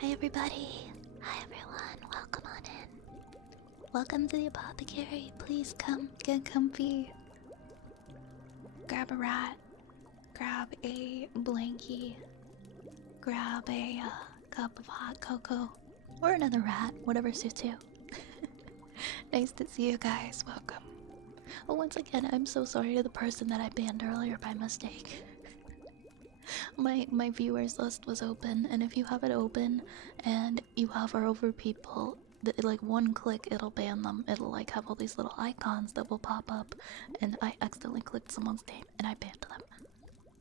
Hi everybody! Hi everyone, welcome on in. Welcome to the apothecary. Please come, get comfy. Grab a rat, grab a blankie, grab a cup of hot cocoa, or another rat, whatever suits you. Nice to see you guys, welcome. Oh, once again, I'm so sorry to the person that I banned earlier by mistake. My viewers list was open, and if you have it open and you hover over people, like one click it'll ban them. It'll like have all these little icons that will pop up, and I accidentally clicked someone's name and I banned them.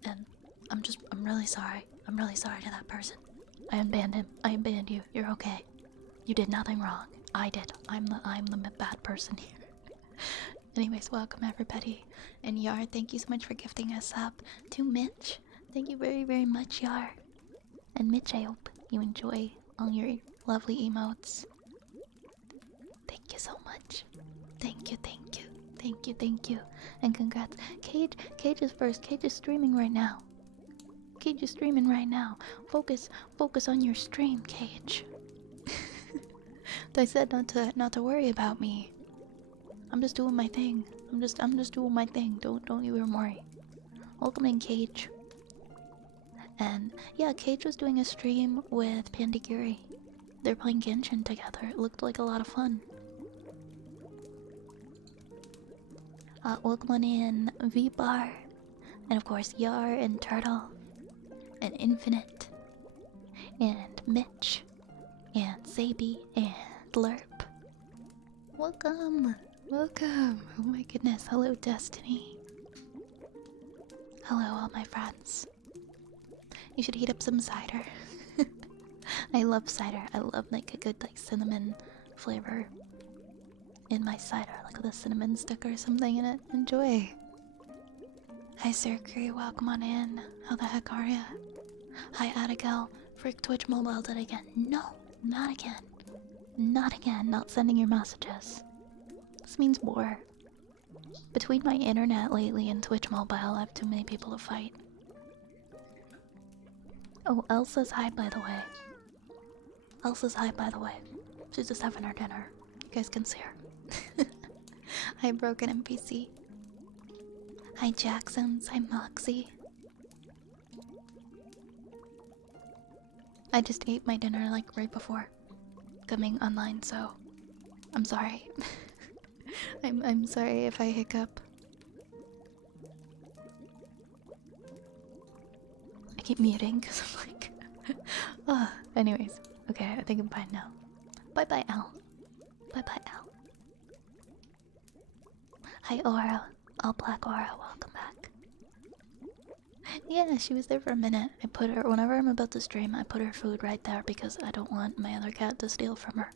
And I'm really sorry. I'm really sorry to that person. I unbanned him. I unbanned you. You're okay. You did nothing wrong. I did. I'm the bad person here. Anyways, welcome everybody. And Yar, thank you so much for gifting us up. To Mitch, thank you very, very much, Yar. And Mitch, I hope you enjoy all your lovely emotes. Thank you so much. Thank you, thank you. Thank you, thank you. And congrats. Cage is first. Cage is streaming right now. Cage is streaming right now. Focus on your stream, Cage. I said not to worry about me. I'm just doing my thing. I'm just doing my thing. Don't you even worry. Welcome in, Cage. And yeah, Cage was doing a stream with Pandagiri. They're playing Genshin together. It looked like a lot of fun. Welcome on in, V-Bar. And of course, Yar and Turtle. And Infinite. And Mitch. And Sabi. And Lerp. Welcome. Welcome. Oh my goodness. Hello, Destiny. Hello, all my friends. You should heat up some cider. I love cider. I love like a good like cinnamon flavor in my cider, like with a cinnamon stick or something in it. Enjoy. Hi, Circury. Welcome on in. How the heck are ya? Hi, Abigail. Frick Twitch Mobile did again. No, not again. Not again. Not sending your messages. This means war. Between my internet lately and Twitch Mobile, I have too many people to fight. Oh, Elsa's hi, by the way. Elsa's hi, by the way. She's just having her dinner. You guys can see her. Hi, Broken NPC. Hi, Jacksons. Hi, Moxie. I just ate my dinner like right before coming online, so I'm sorry. I'm sorry if I hiccup. I keep muting because I'm like... anyways. Okay, I think I'm fine now. Bye-bye, Al. Bye-bye, Al. Hi, Aura. All Black Aura, welcome back. Yeah, she was there for a minute. I put her... Whenever I'm about to stream, I put her food right there because I don't want my other cat to steal from her.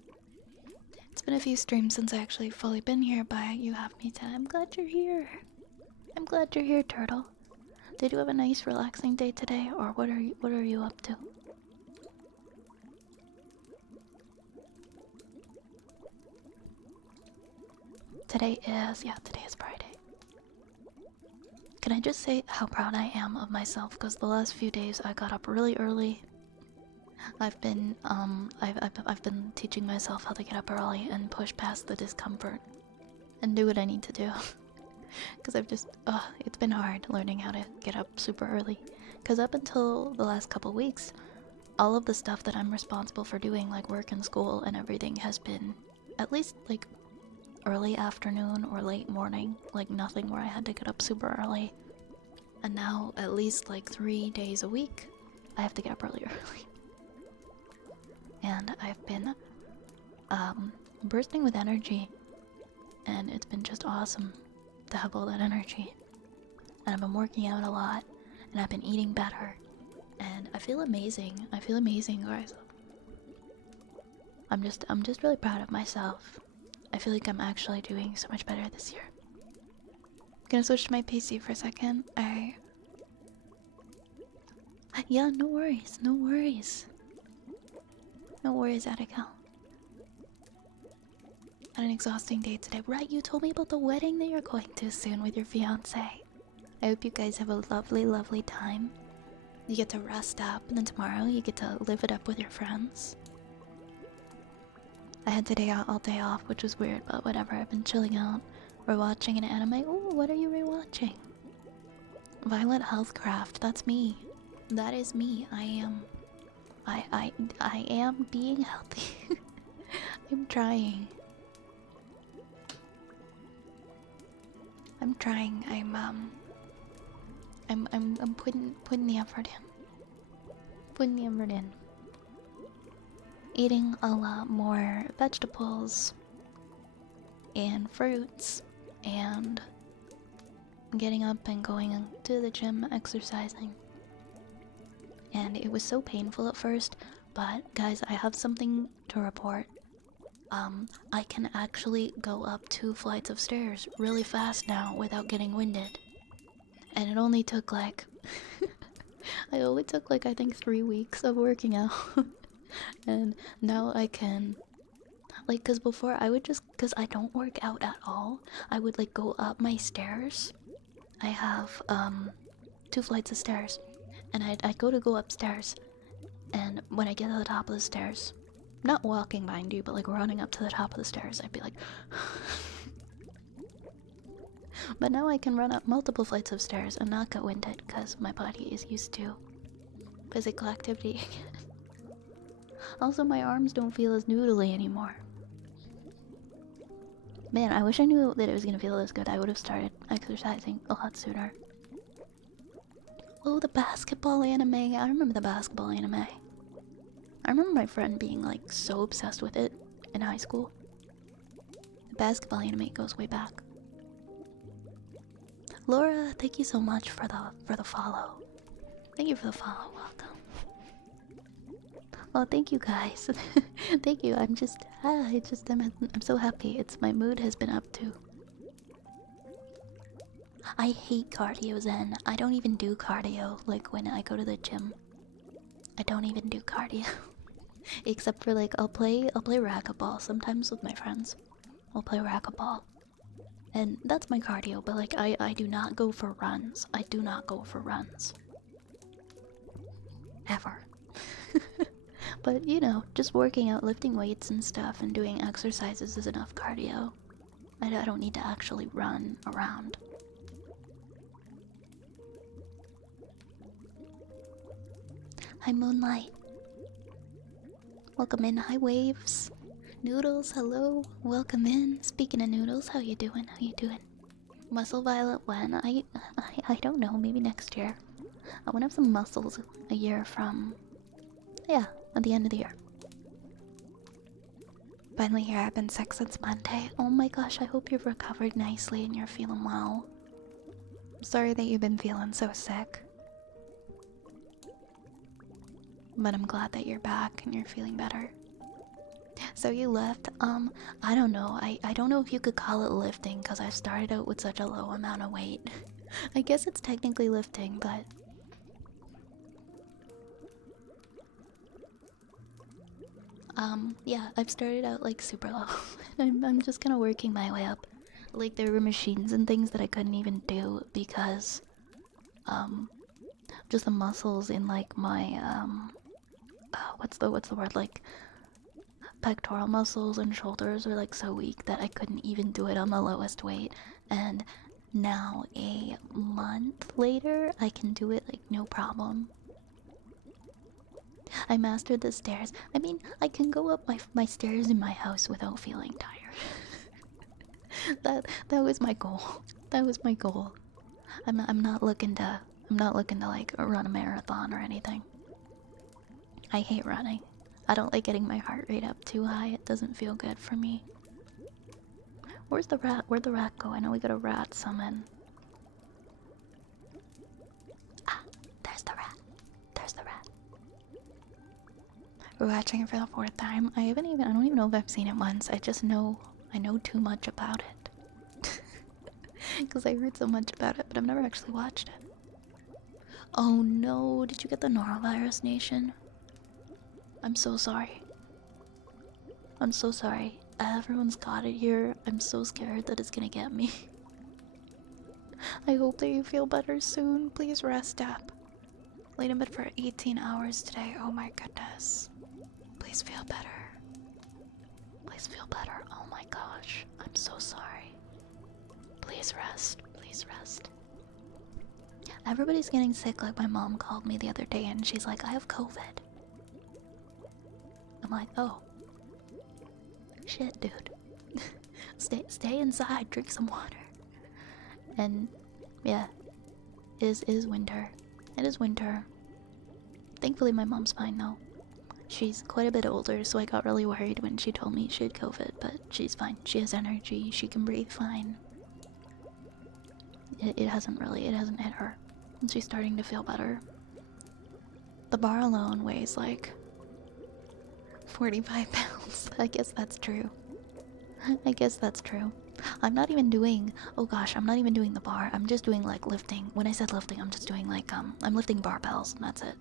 It's been a few streams since I actually fully been here, but you have me today. I'm glad you're here. I'm glad you're here, Turtle. Did you have a nice, relaxing day today, or what are you up to? Today is Friday. Can I just say how proud I am of myself? Because the last few days I got up really early. I've been teaching myself how to get up early and push past the discomfort and do what I need to do. Because it's been hard learning how to get up super early. Because up until the last couple weeks, all of the stuff that I'm responsible for doing, like work and school and everything, has been at least like early afternoon or late morning. Like nothing where I had to get up super early. And now at least like 3 days a week, I have to get up really early. And I've been bursting with energy, and it's been just awesome to have all that energy. And I've been working out a lot, and I've been eating better, and I feel amazing. I feel amazing, guys. I'm just really proud of myself. I feel like I'm actually doing so much better this year. I'm gonna switch to my PC for a second. I Yeah, no worries, no worries. No worries, Attica. Had an exhausting day today. Right, you told me about the wedding that you're going to soon with your fiance. I hope you guys have a lovely, lovely time. You get to rest up, and then tomorrow you get to live it up with your friends. I had today all day off, which was weird, but whatever. I've been chilling out. We're watching an anime. Ooh, what are you rewatching? Violet Healthcraft. That's me. That is me. I am being healthy. I'm trying. I'm trying. I'm putting the effort in. Putting the effort in. Eating a lot more vegetables and fruits and getting up and going to the gym, exercising. And it was so painful at first, but guys, I have something to report. I can actually go up 2 flights of stairs really fast now without getting winded. And it only took like I only took like I think 3 weeks of working out. And now I can like, cause before I would just, cause I don't work out at all, I would like go up my stairs. I have 2 flights of stairs, and I'd go upstairs, and when I get to the top of the stairs, not walking behind you, but like running up to the top of the stairs, I'd be like but now I can run up multiple flights of stairs and not get winded because my body is used to physical activity. Also, my arms don't feel as noodly anymore. Man, I wish I knew that it was gonna feel this good. I would have started exercising a lot sooner. Oh, the basketball anime. I remember the basketball anime. I remember my friend being like so obsessed with it in high school. The basketball anime goes way back. Laura, thank you so much for the follow. Thank you for the follow. Welcome. Oh, thank you guys. Thank you. I'm so happy. It's my mood has been up too. I hate cardio, Zen. I don't even do cardio. Like when I go to the gym, I don't even do cardio. Except for like I'll play racquetball sometimes with my friends. I'll play racquetball, and that's my cardio. But like I do not go for runs. I do not go for runs. Ever. But you know, just working out, lifting weights and stuff, and doing exercises is enough cardio. I don't need to actually run around. Hi, Moonlight. Welcome in. Hi, Waves. Noodles, hello. Welcome in. Speaking of Noodles, how you doing? How you doing? Muscle Violet when? I don't know. Maybe next year. I want to have some muscles a year from... Yeah, at the end of the year. Finally here, I've been sick since Monday. Oh my gosh, I hope you've recovered nicely and you're feeling well. I'm sorry that you've been feeling so sick. But I'm glad that you're back and you're feeling better. So you left, I don't know. I don't know if you could call it lifting because I started out with such a low amount of weight. I guess it's technically lifting, but... yeah, I've started out like super low. I'm just kind of working my way up. Like there were machines and things that I couldn't even do because, just the muscles in like my, what's the word, like pectoral muscles and shoulders are like so weak that I couldn't even do it on the lowest weight. And now a month later, I can do it like no problem. I mastered the stairs. I mean, I can go up my stairs in my house without feeling tired. that was my goal. That was my goal. I'm not looking to like run a marathon or anything. I hate running. I don't like getting my heart rate up too high. It doesn't feel good for me. Where's the rat? Where'd the rat go? I know we got a rat summon. Ah, there's the rat. There's the rat. We're watching it for the 4th time. I don't even know if I've seen it once. I know too much about it. Because I heard so much about it, but I've never actually watched it. Oh no, did you get the norovirus, Nation? I'm so sorry. I'm so sorry. Everyone's got it here. I'm so scared that it's gonna get me. I hope that you feel better soon. Please rest up. Laid in bed for 18 hours today. Oh my goodness. Please feel better. Please feel better. Oh my gosh. I'm so sorry. Please rest. Please rest. Everybody's getting sick. Like my mom called me the other day and she's like, I have COVID. I'm like, oh. Shit, dude. Stay inside. Drink some water. And yeah. It is winter. It is winter. Thankfully my mom's fine though. She's quite a bit older, so I got really worried when she told me she had COVID, but she's fine. She has energy, she can breathe fine. It hasn't hit her. And she's starting to feel better. The bar alone weighs like 45 pounds. I guess that's true. I guess that's true. I'm not even doing, oh gosh, I'm not even doing the bar. I'm just doing like lifting. When I said lifting, I'm just doing like, I'm lifting barbells and that's it.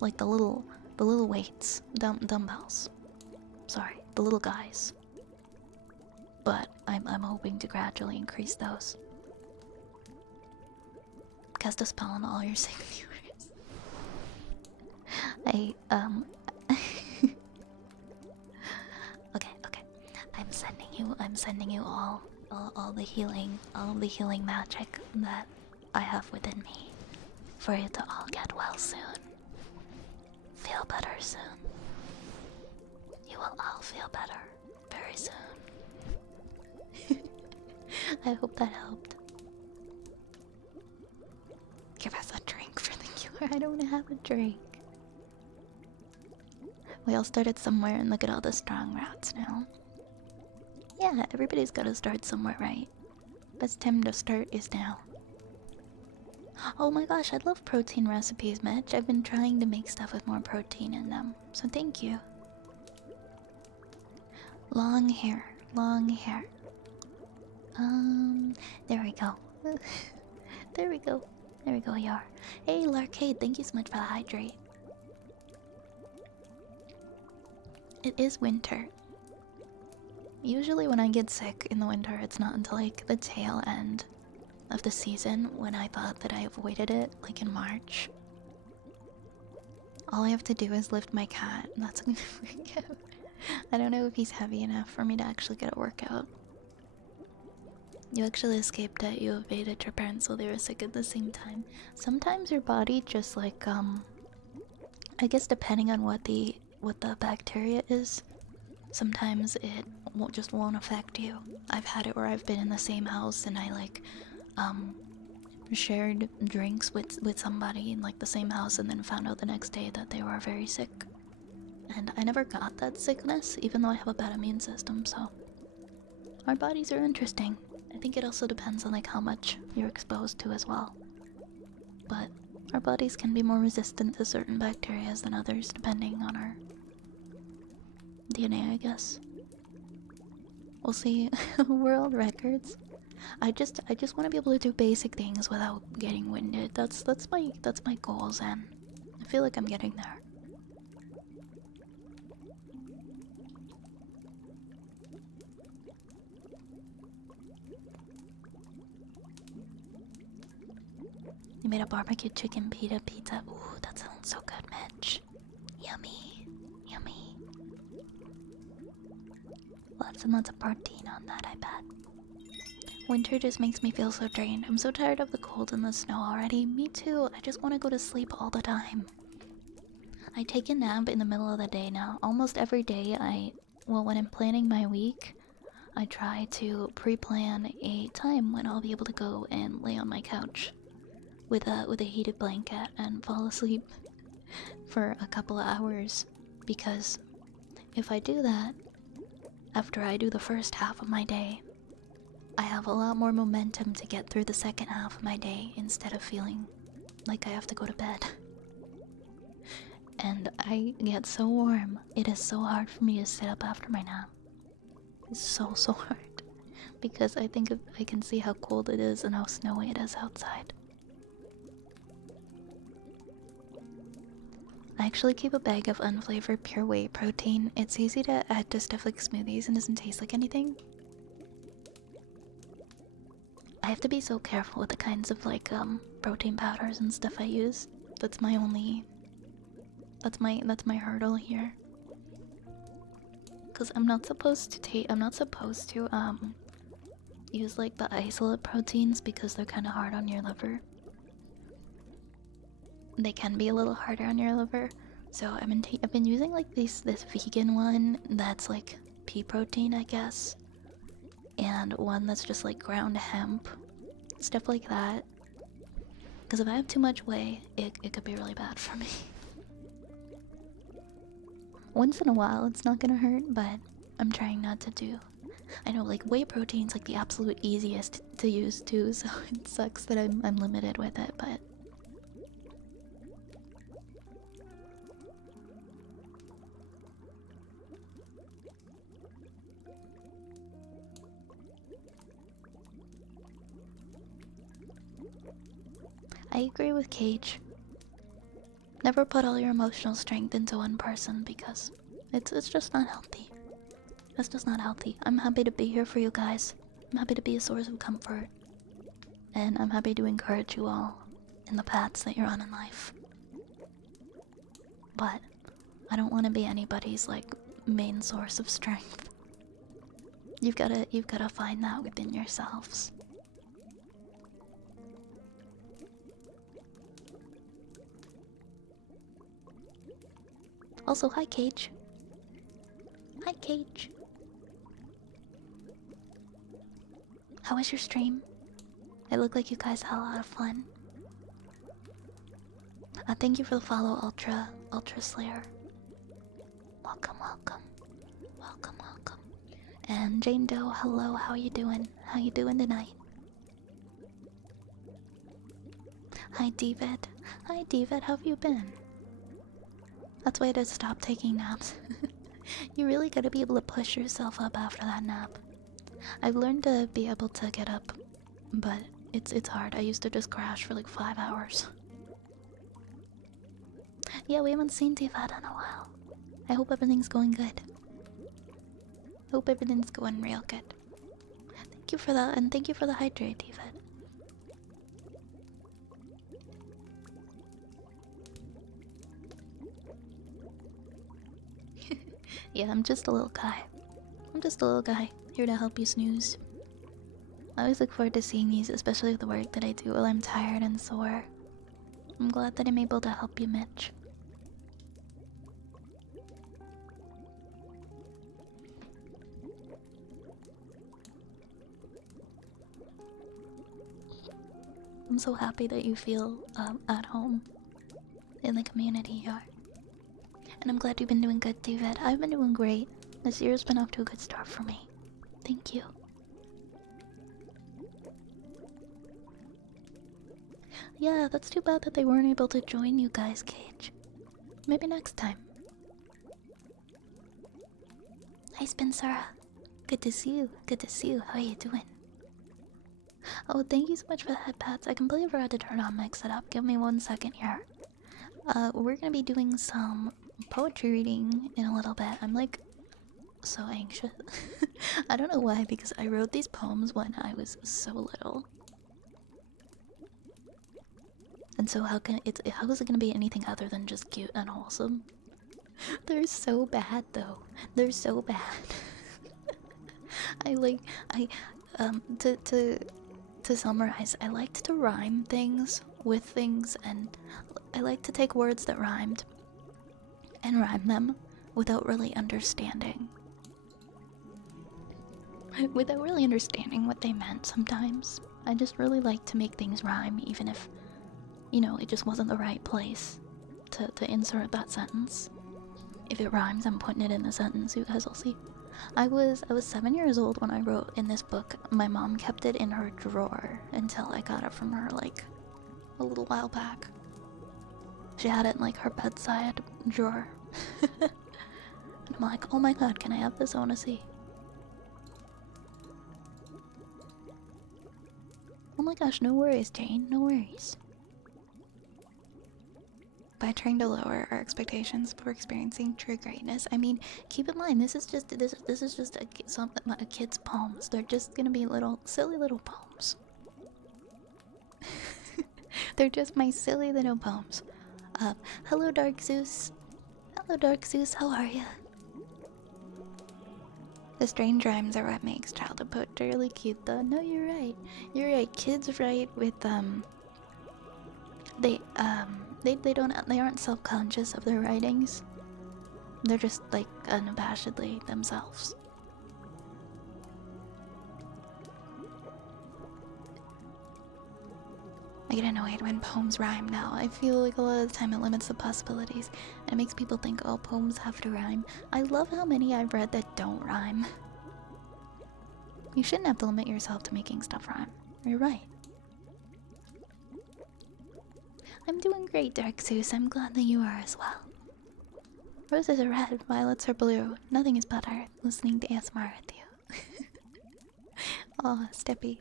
Like the little weights, dumbbells. Sorry, the little guys. But I'm hoping to gradually increase those. Cast a spell on all your sick viewers. Okay. I'm sending you all the healing, all of the healing magic that I have within me for you to all get well soon. Feel better soon. You will all feel better very soon. I hope that helped. Give us a drink for the cure. I don't have a drink. We all started somewhere and look at all the strong rats now. Yeah, everybody's gotta start somewhere, right? Best time to start is now. Oh my gosh, I love protein recipes, Mitch. I've been trying to make stuff with more protein in them, so thank you. Long hair, long hair. There we go. There we go. There we go, Yar. Hey, Larcade, thank you so much for the hydrate. It is winter. Usually when I get sick in the winter, it's not until like the tail end of the season when I thought that I avoided it, like in March. All I have to do is lift my cat, and that's gonna freak out. I don't know if he's heavy enough for me to actually get a workout. You actually escaped it, you evaded your parents while they were sick at the same time. Sometimes your body just like, I guess depending on what the bacteria is, sometimes it won't affect you. I've had it where I've been in the same house and I like, shared drinks with somebody in like the same house and then found out the next day that they were very sick. And I never got that sickness, even though I have a bad immune system, so our bodies are interesting. I think it also depends on like how much you're exposed to as well. But our bodies can be more resistant to certain bacteria than others depending on our DNA, I guess. We'll see. World records. I just want to be able to do basic things without getting winded. That's my goals, and I feel like I'm getting there. You made a barbecue chicken pita pizza. Ooh, that sounds so good, Mitch. Yummy, yummy. Lots and lots of protein on that, I bet. Winter just makes me feel so drained. I'm so tired of the cold and the snow already. Me too. I just want to go to sleep all the time. I take a nap in the middle of the day now. Almost every day when I'm planning my week, I try to pre-plan a time when I'll be able to go and lay on my couch with a heated blanket and fall asleep for a couple of hours, because if I do that after I do the first half of my day, I have a lot more momentum to get through the second half of my day instead of feeling like I have to go to bed. And I get so warm. It is so hard for me to sit up after my nap. It's so hard. Because I think I can see how cold it is and how snowy it is outside. I actually keep a bag of unflavored pure whey protein. It's easy to add to stuff like smoothies and doesn't taste like anything. I have to be so careful with the kinds of like protein powders and stuff I use. That's my only that's my hurdle here. Cuz I'm not supposed to use like the isolate proteins because they're kind of hard on your liver. They can be a little harder on your liver. So I've been using like this vegan one that's like pea protein, I guess. And one that's just like ground hemp. Stuff like that. Because if I have too much whey, it could be really bad for me. Once in a while, it's not gonna hurt, but I'm trying not to do. I know, like, whey protein's like the absolute easiest to use too, so it sucks that I'm limited with it, but... I agree with Cage. Never put all your emotional strength into one person because it's just not healthy. It's just not healthy. I'm happy to be here for you guys. I'm happy to be a source of comfort. And I'm happy to encourage you all in the paths that you're on in life. But I don't want to be anybody's like main source of strength. You've gotta find that within yourselves. Also, hi Cage. Hi Cage. How was your stream? It looked like you guys had a lot of fun. Thank you for the follow, Ultra Slayer. Welcome, welcome. Welcome, welcome. And Jane Doe, hello, how you doing? How you doing tonight? Hi David. Hi David, how have you been? That's why I just stopped taking naps. You really gotta be able to push yourself up after that nap. I've learned to be able to get up, but it's hard. I used to just crash for like 5 hours. Yeah, we haven't seen Tifa in a while. I hope everything's going good. Hope everything's going real good. Thank you for that, and thank you for the hydrate, Tifa. Yeah, I'm just a little guy. I'm just a little guy, here to help you snooze. I always look forward to seeing these, especially with the work that I do while I'm tired and sore. I'm glad that I'm able to help you, Mitch. I'm so happy that you feel at home in the community here. And I'm glad you've been doing good, David. I've been doing great. This year's been off to a good start for me. Thank you. Yeah, that's too bad that they weren't able to join you guys, Cage. Maybe next time. Hi, Spencer. Good to see you. Good to see you. How are you doing? Oh, thank you so much for the headpads. I completely forgot to turn on Mix It Up. Give me 1 second here. We're gonna be doing some poetry reading in a little bit. I'm like so anxious. I don't know why, because I wrote these poems when I was so little. And so how is it gonna be anything other than just cute and wholesome? They're so bad though. They're so bad. To summarize, I liked to rhyme things with things, and I like to take words that rhymed and rhyme them without really understanding. Without really understanding what they meant sometimes. I just really like to make things rhyme, even if, you know, it just wasn't the right place to insert that sentence. If it rhymes, I'm putting it in the sentence, you guys will see. I was 7 years old when I wrote in this book. My mom kept it in her drawer until I got it from her like a little while back. She had it in like her bedside drawer. And I'm like, oh my god, can I have this? I wanna see. Oh my gosh, no worries, Jane, no worries. by trying to lower our expectations for experiencing true greatness. I mean, keep in mind this is just a kid's poems. They're just gonna be little silly little poems. They're just my silly little poems. Hello Dark Zeus. Hello Dark Zeus, how are ya? The strange rhymes are what makes childhood poetry really cute though. No, you're right. You're right. Kids write with they aren't self-conscious of their writings. They're just like unabashedly themselves. I get annoyed when poems rhyme now. I feel like a lot of the time it limits the possibilities and it makes people think all poems have to rhyme. I love how many I've read that don't rhyme. You shouldn't have to limit yourself to making stuff rhyme. You're right. I'm doing great, Dark Zeus. I'm glad that you are as well. Roses are red, violets are blue. Nothing is better listening to ASMR with you. Aw, Steppy.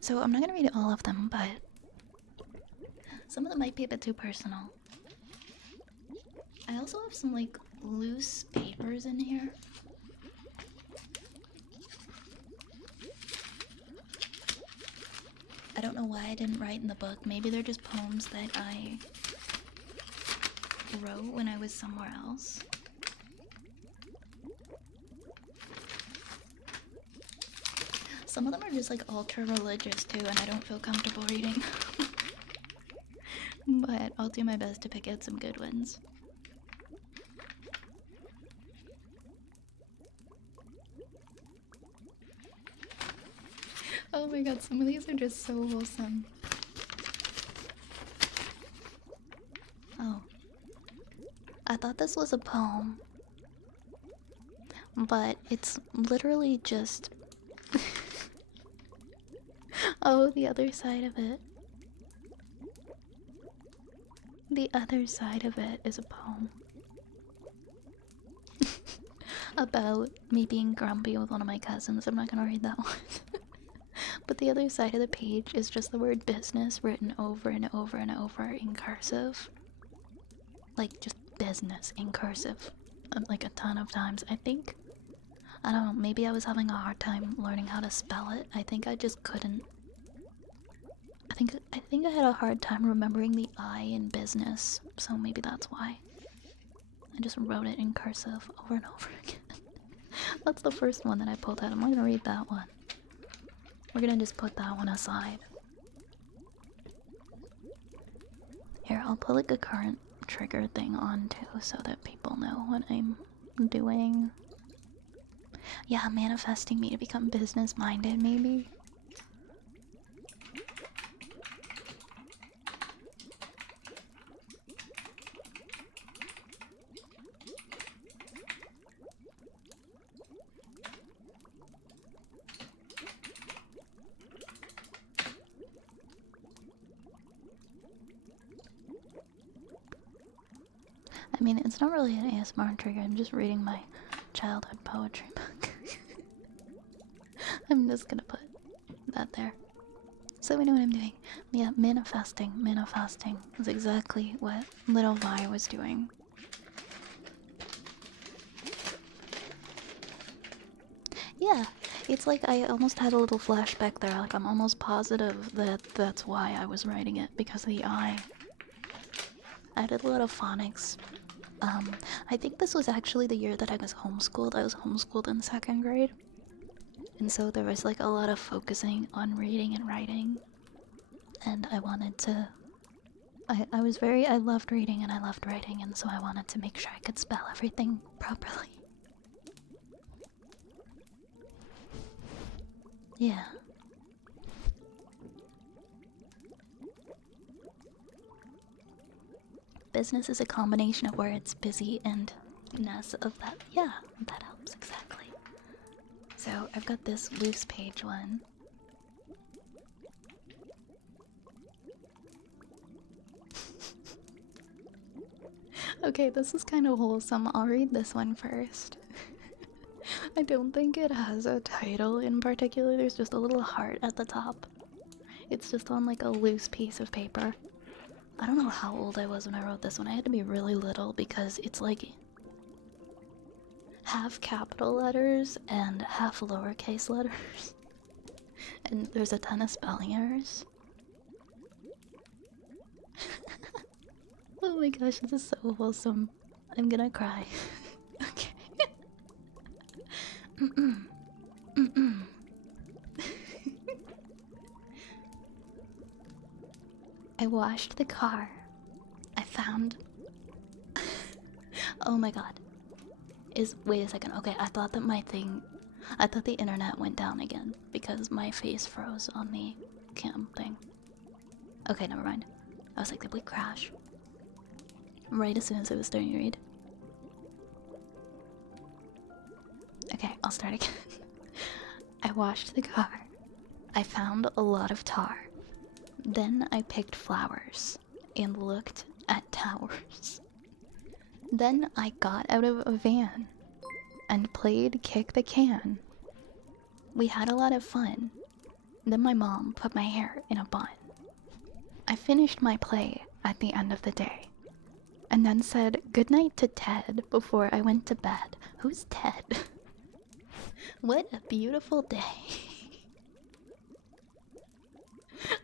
So I'm not gonna read all of them, but some of them might be a bit too personal. I also have some like loose papers in here. I don't know why I didn't write in the book. Maybe they're just poems that I wrote when I was somewhere else. Some of them are just like ultra religious too, and I don't feel comfortable reading. But I'll do my best to pick out some good ones. Oh my god, some of these are just so wholesome. Oh. I thought this was a poem. But it's literally just... Oh, the other side of it. The other side of it is a poem. About me being grumpy with one of my cousins. I'm not gonna read that one. But the other side of the page is just the word business written over and over and over in cursive. Like, just business in cursive. Like a ton of times. I think... I don't know, maybe I was having a hard time learning how to spell it. I think I just couldn't... I think I had a hard time remembering the I in business, so maybe that's why. I just wrote it in cursive over and over again. That's the first one that I pulled out. I'm not gonna read that one. We're gonna just put that one aside. Here, I'll put like a current trigger thing on too, so that people know what I'm doing. Yeah, manifesting me to become business-minded, maybe. I mean, it's not really an ASMR trigger, I'm just reading my childhood poetry book. I'm just gonna put that there. So we know what I'm doing. Yeah, manifesting. Manifesting is exactly what little Vi was doing. Yeah, it's like I almost had a little flashback there. Like, I'm almost positive that that's why I was writing it, because of the I. I did a lot of phonics. I think this was actually the year that I was homeschooled. I was homeschooled in 2nd grade. And so there was like a lot of focusing on reading and writing. And I wanted to... I loved reading and I loved writing, and so I wanted to make sure I could spell everything properly. Yeah. Business is a combination of words, busy and ness of that. Yeah, that helps, exactly. So I've got this loose page one. Okay, this is kind of wholesome. I'll read this one first. I don't think it has a title in particular. There's just a little heart at the top. It's just on like a loose piece of paper. I don't know how old I was when I wrote this one. I had to be really little because it's like half capital letters and half lowercase letters. And there's a ton of spelling errors. Oh my gosh, this is so wholesome. I'm gonna cry. Okay. I washed the car. I found. Oh my god. Wait a second. Okay, I thought that my thing. I thought the internet went down again because my face froze on the cam thing. Okay, never mind. I was like, did we crash? Right as soon as it was starting to read. Okay, I'll start again. I washed the car. I found a lot of tar. Then I picked flowers and looked at towers. Then I got out of a van and played kick the can. We had a lot of fun. Then my mom put my hair in a bun. I finished my play at the end of the day and then said goodnight to Ted before I went to bed. Who's Ted? What a beautiful day.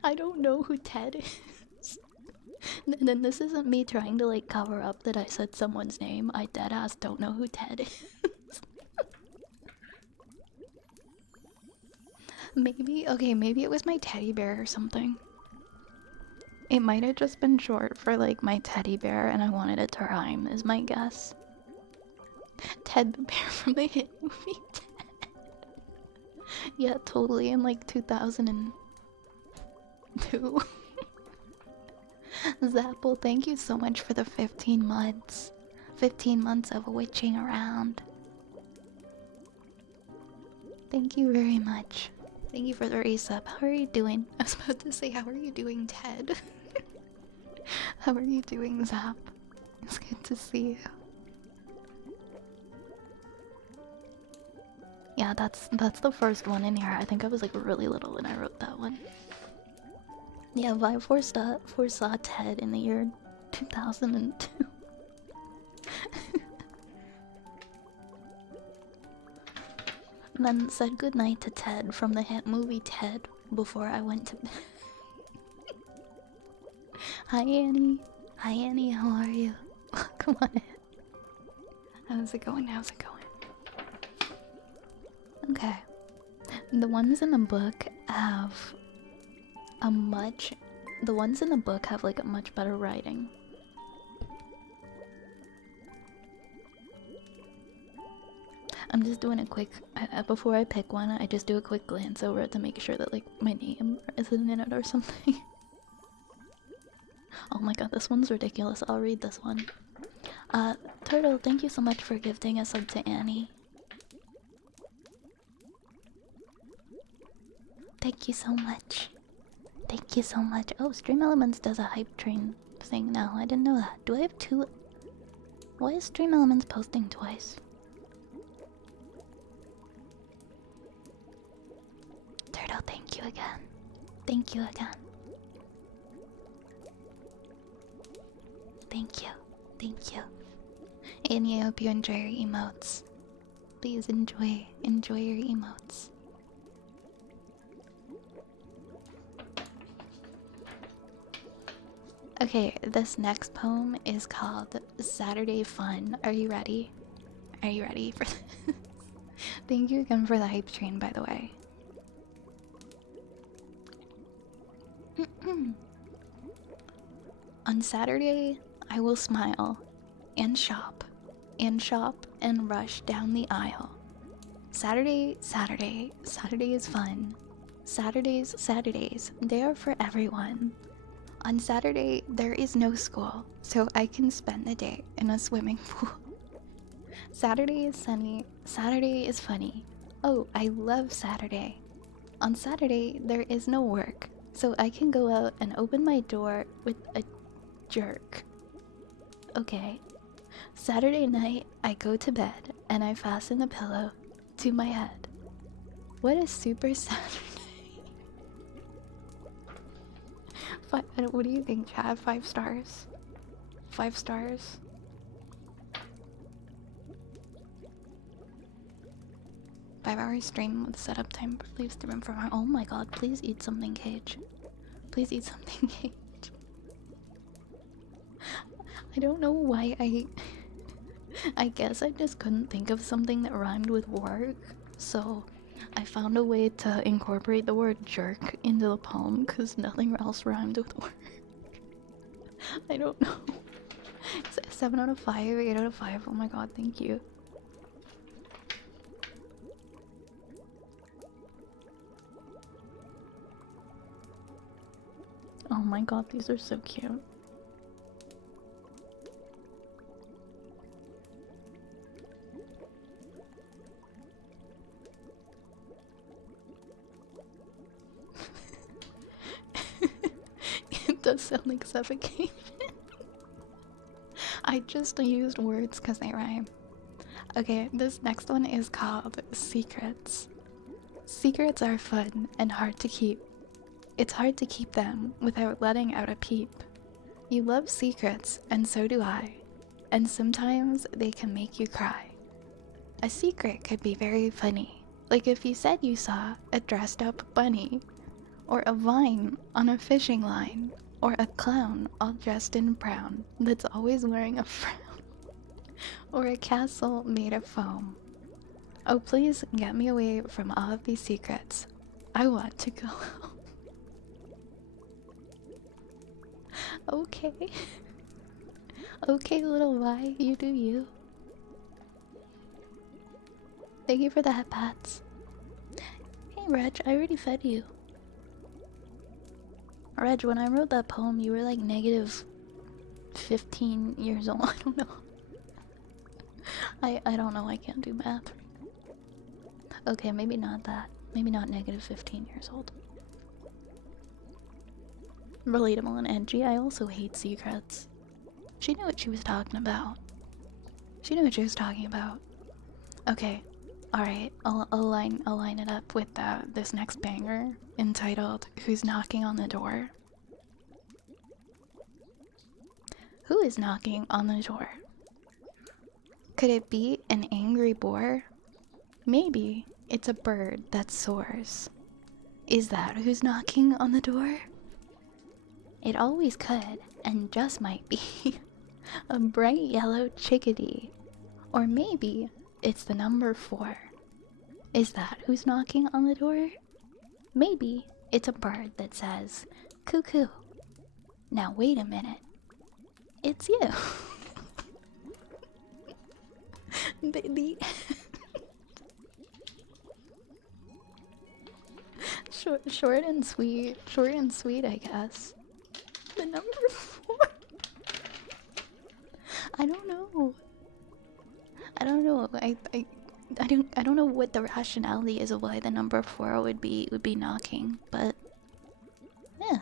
I don't know who Ted is. And then this isn't me trying to like cover up that I said someone's name. I deadass don't know who Ted is. Maybe it was my teddy bear or something. It might have just been short for like my teddy bear and I wanted it to rhyme is my guess. Ted the bear from the hit movie Ted. Yeah, totally, in like 2002. Zapple, thank you so much for the 15 months. 15 months of witching around. Thank you very much. Thank you for the resub. How are you doing? I was about to say, how are you doing, Ted? How are you doing, Zap? It's good to see you. Yeah, that's the first one in here. I think I was like really little when I wrote that one. Yeah, Vibe foresaw Ted in the year 2002. Then said goodnight to Ted from the hit movie Ted before I went to bed. Hi Annie. Hi Annie, how are you? Come on in. How's it going? How's it going? Okay. The ones in the book have like a much better writing. I'm just doing a quick before I pick one, I just do a quick glance over it to make sure that like my name isn't in it or something. Oh my god, this one's ridiculous. I'll read this one. Turtle, thank you so much for gifting a sub to Annie. Thank you so much. Thank you so much. Oh, Stream Elements does a hype train thing now. I didn't know that. Do I have two? Why is Stream Elements posting twice? Turtle, thank you again. Thank you again. Thank you. Thank you. Annie, I hope you enjoy your emotes. Please enjoy your emotes. Okay, this next poem is called Saturday Fun. Are you ready? Are you ready for this? Thank you again for the hype train, by the way. On Saturday, I will smile and shop and rush down the aisle. Saturday is fun. Saturdays, they are for everyone. On Saturday, there is no school, so I can spend the day in a swimming pool. Saturday is sunny. Saturday is funny. Oh, I love Saturday. On Saturday, there is no work, so I can go out and open my door with a jerk. Okay. Saturday night, I go to bed and I fasten a pillow to my head. What a super Saturday. What do you think, Chad? 5 stars? 5 stars? Five-hour stream with setup time leaves the room for my. Oh my god, please eat something, Cage. Please eat something, Cage. I don't know why I guess I just couldn't think of something that rhymed with work, so I found a way to incorporate the word jerk into the poem because nothing else rhymed with work. I don't know. 7 out of 5, 8 out of 5. Oh my god, thank you. Oh my god, these are so cute. It does sound like suffocation. I just used words because they rhyme. Okay, this next one is called Secrets. Secrets are fun and hard to keep. It's hard to keep them without letting out a peep. You love secrets, and so do I. And sometimes they can make you cry. A secret could be very funny, like if you said you saw a dressed up bunny, or a vine on a fishing line, or a clown all dressed in brown that's always wearing a frown, or a castle made of foam. Oh, please get me away from all of these secrets. I want to go home. Okay. Okay, little Vi, you do you. Thank you for the head pats. Hey, Reg, I already fed you. Reg, when I wrote that poem, you were like negative 15 years old. I don't know. I don't know, I can't do math. Okay, maybe not that. Maybe not negative 15 years old. Relatable and edgy. I also hate secrets. She knew what she was talking about. She knew what she was talking about. Okay, alright, I'll line it up with this next banger entitled Who's Knocking on the Door? Who is knocking on the door? Could it be an angry boar? Maybe it's a bird that soars. Is that who's knocking on the door? It always could, and just might be, a bright yellow chickadee. Or maybe it's the number 4. Is that who's knocking on the door? Maybe it's a bird that says, cuckoo. Now wait a minute. It's you. the short and sweet, I guess. The number 4. I don't know. I don't know what the rationality is of why the number 4 would be knocking, but yeah.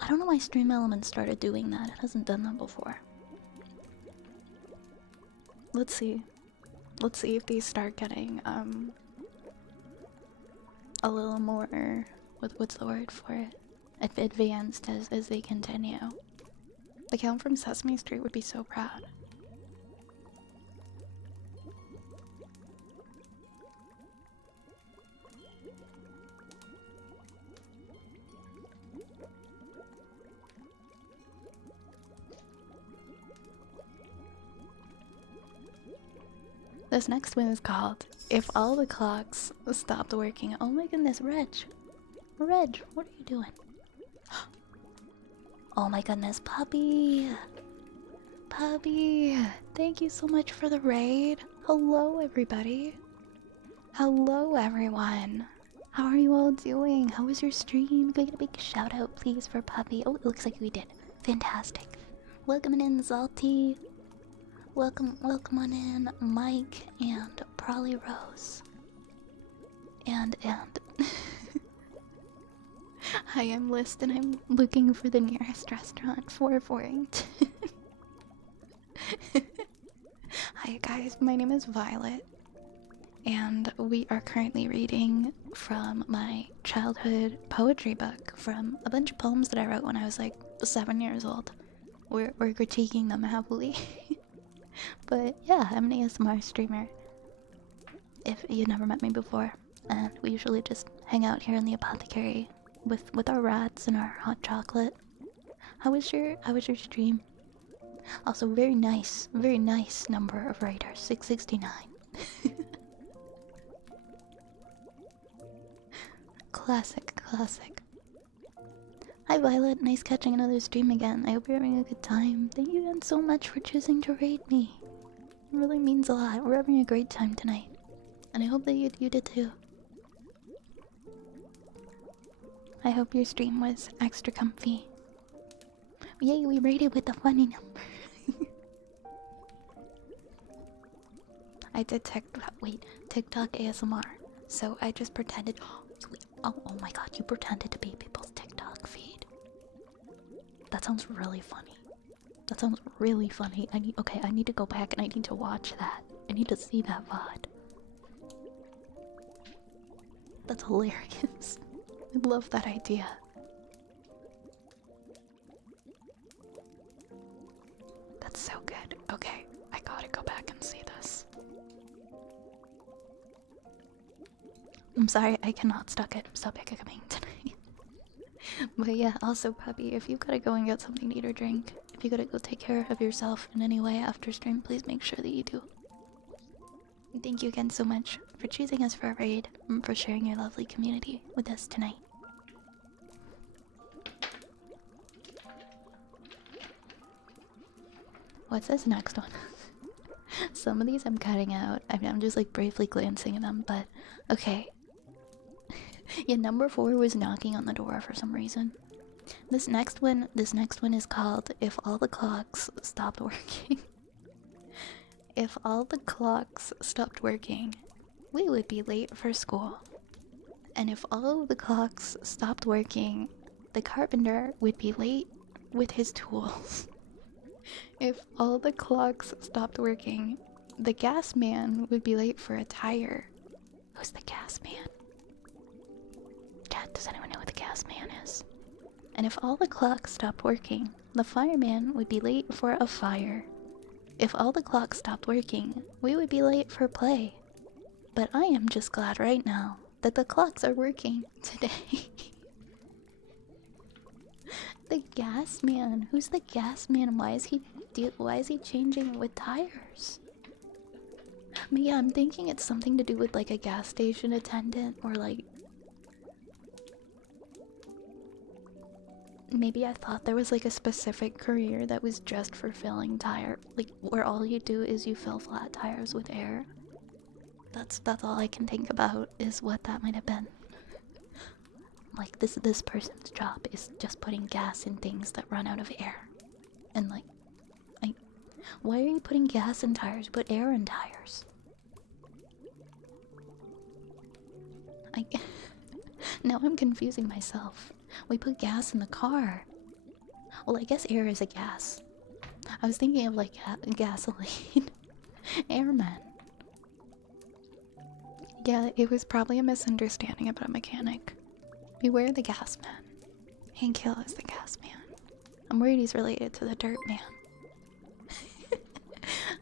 I don't know why Stream Elements started doing that. It hasn't done that before. Let's see. Let's see if they start getting a little more, what's the word for it? Advanced as they continue. The Count from Sesame Street would be so proud. This next one is called If All the Clocks Stopped Working. Oh my goodness, Reg, what are you doing? Oh my goodness, Puppy, thank you so much for the raid. Hello everybody. Hello everyone. How are you all doing? How was your stream? Can I get a big shout out please for Puppy? Oh, it looks like we did. Fantastic. Welcome in, Zalty. Welcome on in, Mike and Prolly Rose. And Hi, I'm List and I'm looking for the nearest restaurant for Warrington. Hi guys, my name is Violet. and we are currently reading from my childhood poetry book from a bunch of poems that I wrote when I was like 7 years old. We're critiquing them happily. But yeah, I'm an ASMR streamer. If you've never met me before, and we usually just hang out here in the apothecary with our rats and our hot chocolate. How was your stream? Also, very nice number of writers, 669. Classic. Hi Violet, nice catching another stream again. I hope you're having a good time. Thank you again so much for choosing to rate me. It really means a lot. We're having a great time tonight. And I hope that you did too. I hope your stream was extra comfy. Yay, we rated with a funny number. I did TikTok ASMR. So I just pretended. Oh my god, you pretended to be people's TikTok feed. That sounds really funny. I need to go back and I need to watch that. I need to see that VOD. That's hilarious. I love that idea. That's so good. Okay, I gotta go back and see this. I'm sorry, I cannot stop hiccuping tonight. But yeah, also, puppy, if you gotta go and get something to eat or drink, if you gotta go take care of yourself in any way after stream, please make sure that you do. And thank you again so much for choosing us for a raid and for sharing your lovely community with us tonight. What's this next one? Some of these I'm cutting out. I'm just like briefly glancing at them, but okay. Yeah, number 4 was knocking on the door for some reason. This next one is called If All the Clocks Stopped Working. If all the clocks stopped working, we would be late for school. And if all of the clocks stopped working, the carpenter would be late with his tools. If all the clocks stopped working, the gas man would be late for a tire. Who's the gas man? Chat, does anyone know what the gas man is? And if all the clocks stopped working, the fireman would be late for a fire. If all the clocks stopped working, we would be late for play. But I am just glad right now that the clocks are working today. The gas man. Who's the gas man? Why is he changing with tires? But yeah, I'm thinking it's something to do with like a gas station attendant or like. Maybe I thought there was like a specific career that was just for filling tire, like where all you do is you fill flat tires with air. That's all I can think about is what that might have been. Like this person's job is just putting gas in things that run out of air. And like why are you putting gas in tires? Put air in tires. Now I'm confusing myself. We put gas in the car. Well, I guess air is a gas. I was thinking of like gasoline. Airman. Yeah, it was probably a misunderstanding about a mechanic. Beware the gas man. Hank Hill is the gas man. I'm worried he's related to the dirt man.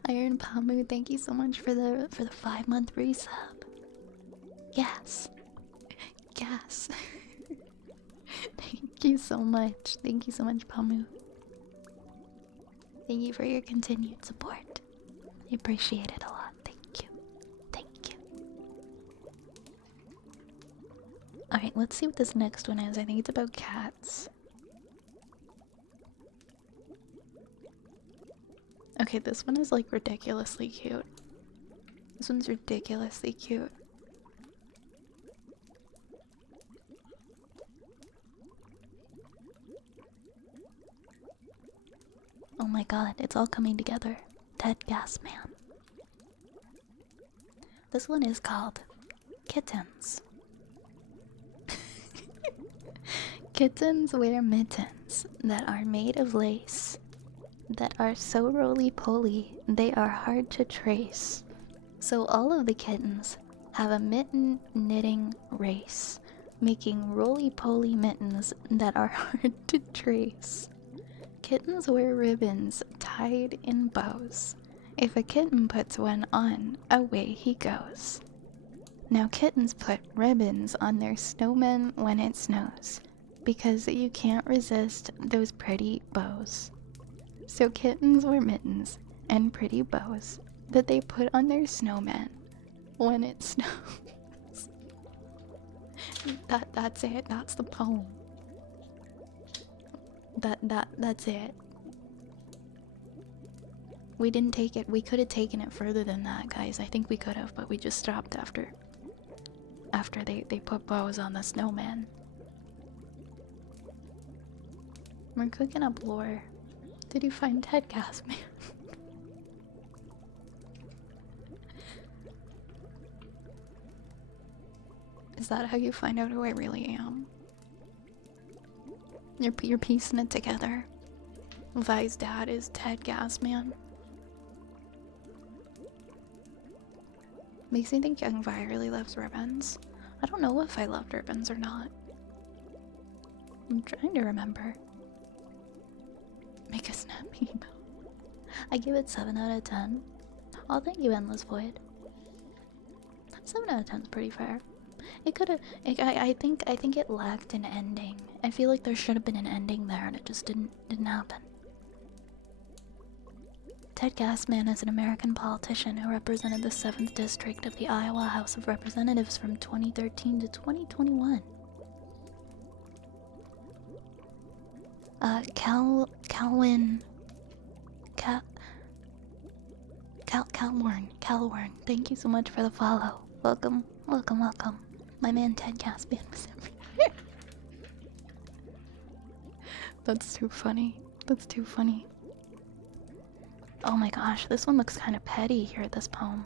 Iron Pamu, thank you so much for the 5-month resub. Yes. Gas. Thank you so much. Thank you so much, Pamu. Thank you for your continued support. I appreciate it a lot. Thank you. Thank you. Alright, let's see what this next one is. I think it's about cats. Okay, this one is like ridiculously cute. This one's ridiculously cute. Oh my god, it's all coming together. Ted Gasman. This one is called Kittens. Kittens wear mittens that are made of lace, that are so roly-poly they are hard to trace. So all of the kittens have a mitten knitting race, making roly-poly mittens that are hard to trace. Kittens wear ribbons tied in bows. If a kitten puts one on, away he goes. Now kittens put ribbons on their snowmen when it snows, because you can't resist those pretty bows. So kittens wear mittens and pretty bows that they put on their snowmen when it snows. That's it. That's the poem. That's it. We didn't take it. We could have taken it further than that, guys. I think we could have, but we just stopped after they put bows on the snowman. We're cooking up lore. Did you find Ted Gasman? Is that how you find out who I really am? You're piecing it together. Vi's dad is Ted Gasman. Makes me think young Vi really loves ribbons. I don't know if I loved ribbons or not. I'm trying to remember. Make a snappy email. I give it 7 out of 10. Oh, thank you, Endless Void. 7 out of 10 is pretty fair. It could have. I think it lacked an ending. I feel like there should have been an ending there, and it just didn't happen. Ted Gasman is an American politician who represented the 7th District of the Iowa House of Representatives from 2013 to 2021. Calwarn, thank you so much for the follow. Welcome. My man Ted Gasman was everywhere. That's too funny. Oh my gosh, this one looks kind of petty here, this poem.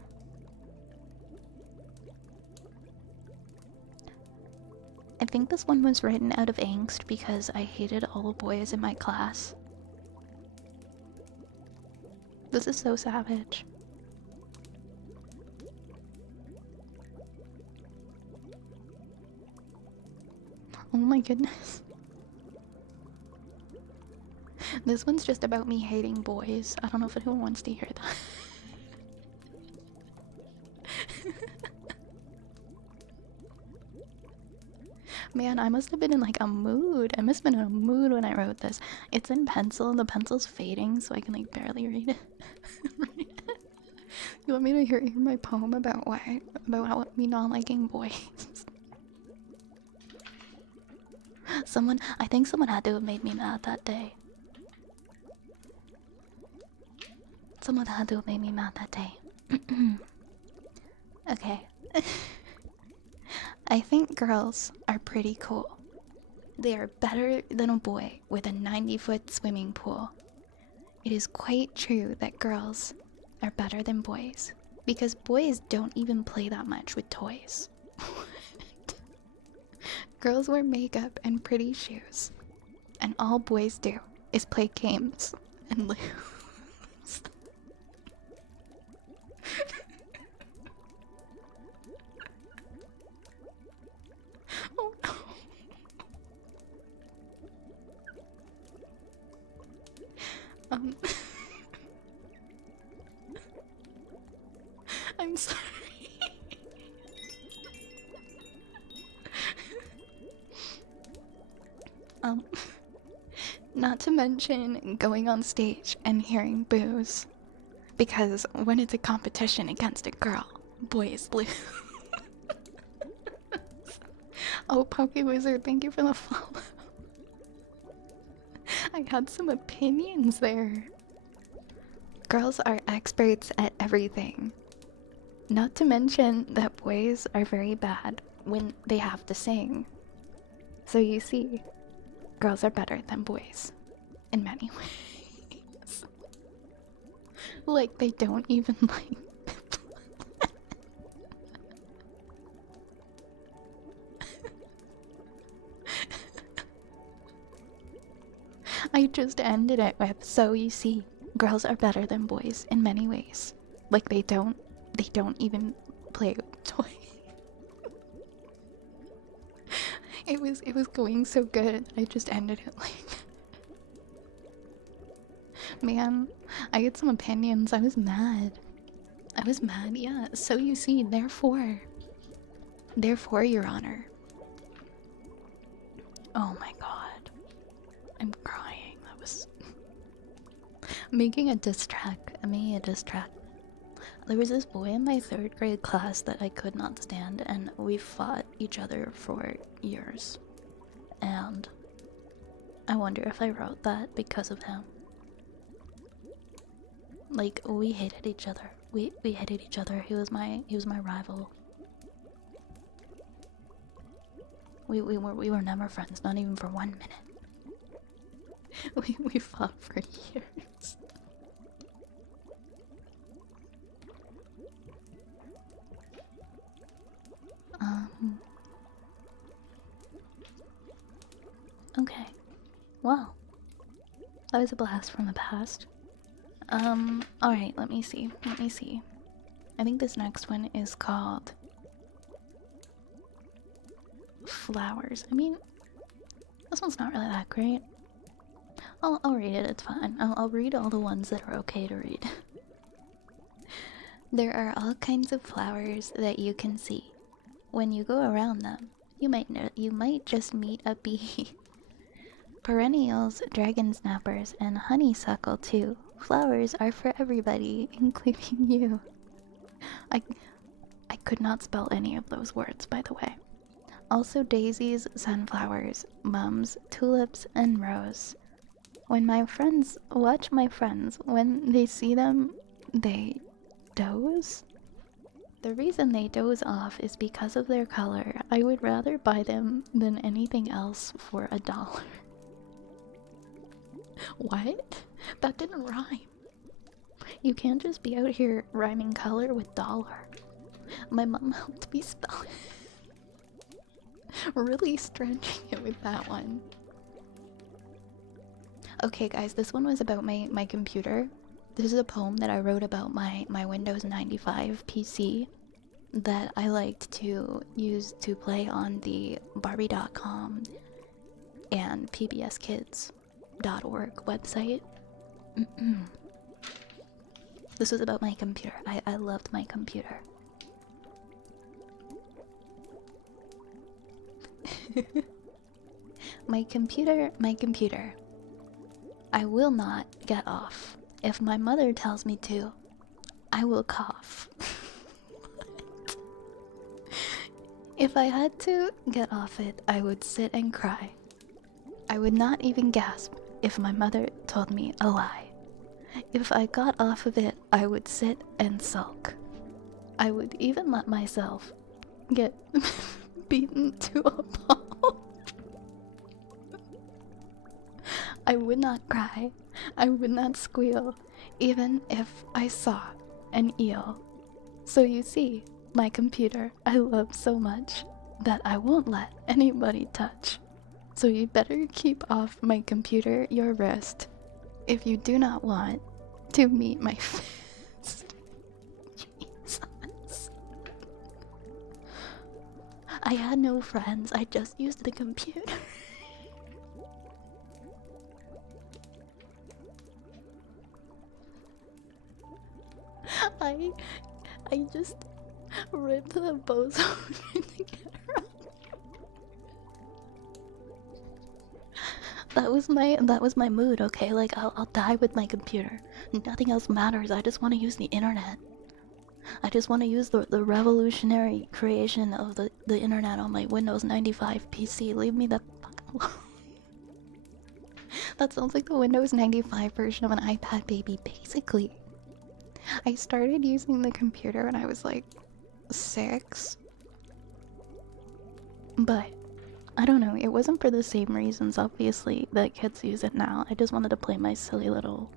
I think this one was written out of angst because I hated all the boys in my class. This is so savage. Oh my goodness. This one's just about me hating boys. I don't know if anyone wants to hear that. Man, I must have been in like a mood. I must have been in a mood when I wrote this. It's in pencil and the pencil's fading so I can like barely read it. You want me to hear my poem about me not liking boys? I think someone had to have made me mad that day. Someone had to have made me mad that day. Okay. I think girls are pretty cool. They are better than a boy with a 90-foot swimming pool. It is quite true that girls are better than boys, because boys don't even play that much with toys. Girls wear makeup and pretty shoes, and all boys do is play games and lose. Oh no. I'm sorry. Not to mention going on stage and hearing boos. Because when it's a competition against a girl, boys lose. Oh, Poke Wizard, thank you for the follow. I had some opinions there. Girls are experts at everything. Not to mention that boys are very bad when they have to sing. So you see, girls are better than boys in many ways. Like, they don't even like I just ended it with, so you see, girls are better than boys in many ways. Like, they don't even play with toys. it was going so good. I just ended it like man, I get some opinions. I was mad. Yeah. So you see, therefore, Your Honor. Oh my god. I'm crying. That was making a diss track. There was this boy in my 3rd grade class that I could not stand, and we fought each other for years. And I wonder if I wrote that because of him. Like, we hated each other. We hated each other. He was my rival. We were never friends, not even for 1 minute. We fought for years. Okay. Well, that was a blast from the past. Alright, let me see. I think this next one is called Flowers. I mean, this one's not really that great. I'll read it, it's fine. I'll read all the ones that are okay to read. There are all kinds of flowers that you can see. When you go around them, you might just meet a bee. Perennials, dragon snappers, and honeysuckle too. Flowers are for everybody, including you. I could not spell any of those words, by the way. Also daisies, sunflowers, mums, tulips, and rose. When my friends when they see them, they doze? The reason they doze off is because of their color. I would rather buy them than anything else for $1. What? That didn't rhyme. You can't just be out here rhyming color with dollar. My mom helped me spell it. Really stretching it with that one. Okay guys, this one was about my computer. This is a poem that I wrote about my Windows 95 PC that I liked to use to play on the Barbie.com and PBSKids.org website. This was about my computer. I loved my computer. My computer. I will not get off. If my mother tells me to, I will cough. If I had to get off it, I would sit and cry. I would not even gasp if my mother told me a lie. If I got off of it, I would sit and sulk. I would even let myself get beaten to a pulp. I would not cry. I would not squeal, even if I saw an eel. So you see, my computer I love so much that I won't let anybody touch. So you better keep off my computer your wrist if you do not want to meet my fist. Jesus. I had no friends, I just used the computer. I just ripped the boson together. That was my mood, okay? Like I'll die with my computer. Nothing else matters. I just want to use the internet. I just want to use the revolutionary creation of the internet on my Windows 95 PC. Leave me the fuck alone. That sounds like the Windows 95 version of an iPad baby, basically. I started using the computer when I was like 6. But I don't know, it wasn't for the same reasons, obviously, that kids use it now. I just wanted to play my silly little,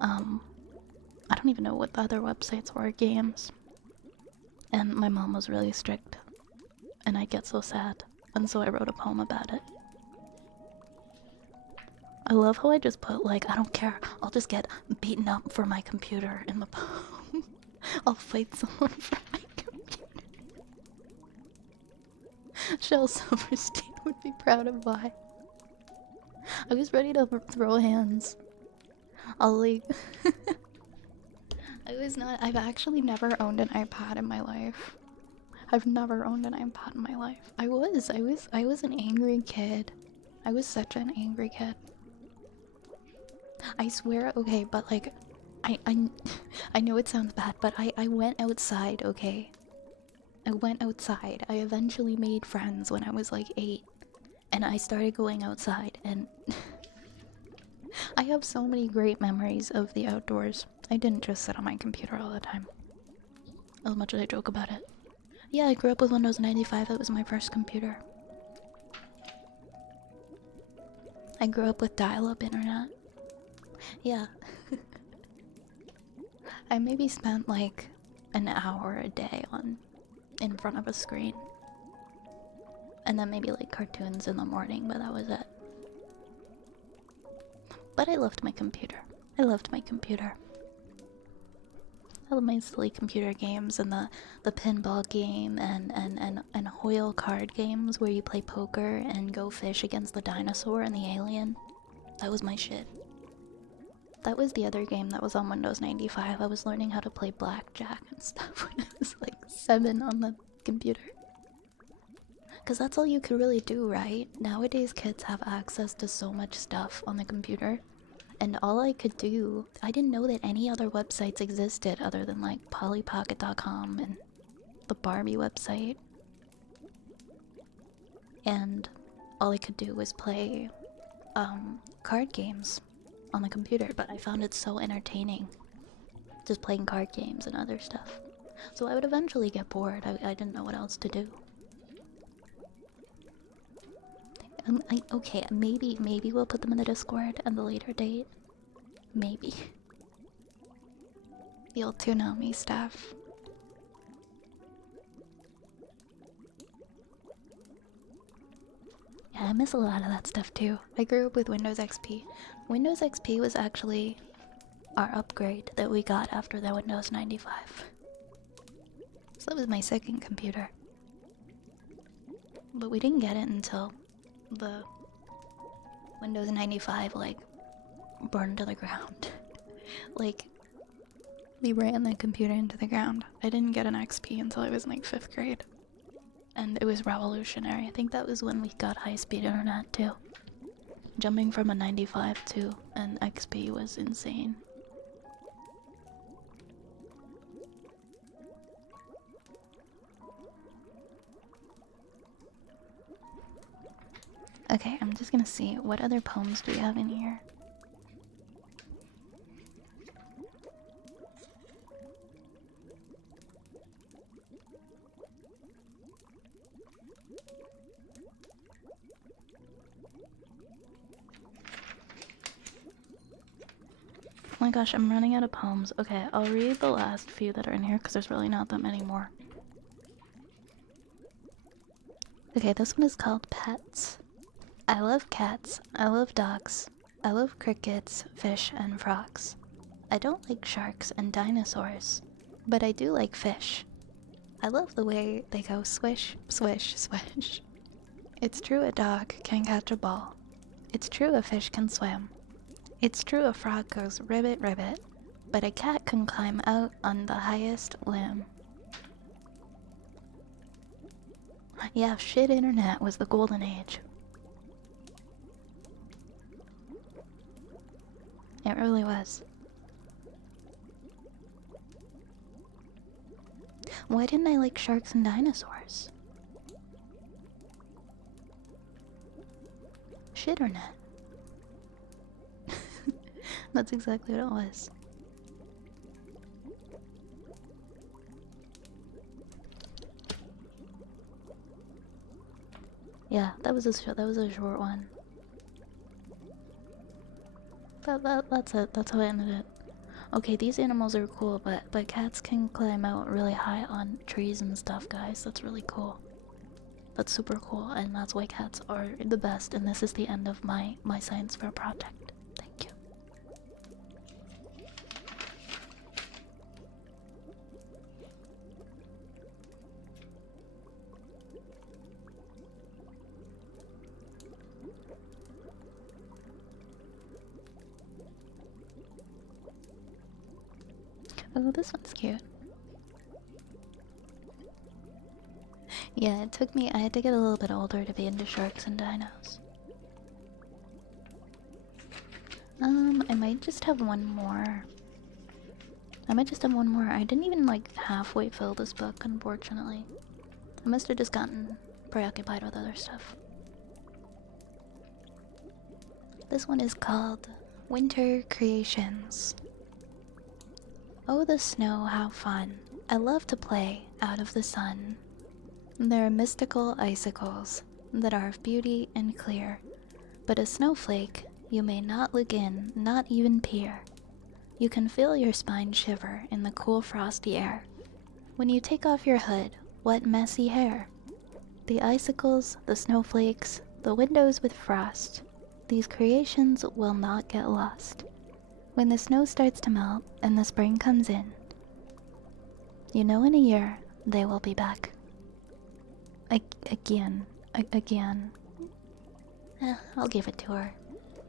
I don't even know what the other websites were, games. And my mom was really strict, and I get so sad, and so I wrote a poem about it. I love how I just put, like, I don't care, I'll just get beaten up for my computer in the poem. I'll fight someone for my computer. Shel Silverstein would be proud of why. I was ready to throw hands. I'll like. I've actually never owned an iPad in my life. I've never owned an iPad in my life. I was an angry kid. I was such an angry kid. I swear, okay, but like, I, I know it sounds bad, but I went outside, okay? I went outside. I eventually made friends when I was like 8. And I started going outside, and I have so many great memories of the outdoors. I didn't just sit on my computer all the time. As much as I joke about it. Yeah, I grew up with Windows 95. It was my first computer. I grew up with dial-up internet. Yeah. I maybe spent like an hour a day in front of a screen. And then maybe like cartoons in the morning, but that was it. But I loved my computer. I loved my computer. I love my silly computer games and the pinball game and Hoyle card games where you play poker and go fish against the dinosaur and the alien. That was my shit. That was the other game that was on Windows 95. I was learning how to play blackjack and stuff when I was like 7 on the computer. Because that's all you could really do, right? Nowadays kids have access to so much stuff on the computer. And all I could do, I didn't know that any other websites existed other than like pollypocket.com and the Barbie website. And all I could do was play card games on the computer, but I found it so entertaining just playing card games and other stuff. So I would eventually get bored. I didn't know what else to do. Okay, maybe we'll put them in the Discord at the later date. Maybe. The old Toonami stuff. Yeah, I miss a lot of that stuff too. I grew up with Windows XP. Windows XP was actually our upgrade that we got after the Windows 95. So that was my second computer. But we didn't get it until the Windows 95 like burned to the ground. Like we ran the computer into the ground. I didn't get an XP until I was in like 5th grade. And it was revolutionary. I think that was when we got high-speed internet too. Jumping from a 95 to an XP was insane. Okay, I'm just gonna see what other poems do we have in here. Oh my gosh, I'm running out of poems. Okay, I'll read the last few that are in here because there's really not that many more. Okay, this one is called Pets. I love cats, I love dogs, I love crickets, fish, and frogs. I don't like sharks and dinosaurs, but I do like fish. I love the way they go swish, swish, swish. It's true a dog can catch a ball. It's true a fish can swim. It's true a frog goes ribbit, ribbit, but a cat can climb out on the highest limb. Yeah, shit internet was the golden age. It really was. Why didn't I like sharks and dinosaurs? Shit or net? That's exactly what it was. Yeah, that was a short one. That's it. That's how I ended it. Okay, these animals are cool, but cats can climb out really high on trees and stuff, guys. That's really cool. That's super cool, and that's why cats are the best. And this is the end of my science fair project. Thank you. Oh, this one's cute. Yeah, it took me, I had to get a little bit older to be into sharks and dinos. I might just have one more. I didn't even like halfway fill this book, unfortunately. I must have just gotten preoccupied with other stuff. This one is called Winter Creations. Oh, the snow, how fun. I love to play out of the sun. There are mystical icicles that are of beauty and clear, but a snowflake you may not look in, not even peer. You can feel your spine shiver in the cool frosty air. When you take off your hood, what messy hair! The icicles, the snowflakes, the windows with frost, these creations will not get lost. When the snow starts to melt and the spring comes in, you know in a year they will be back. Again. I'll give it to her.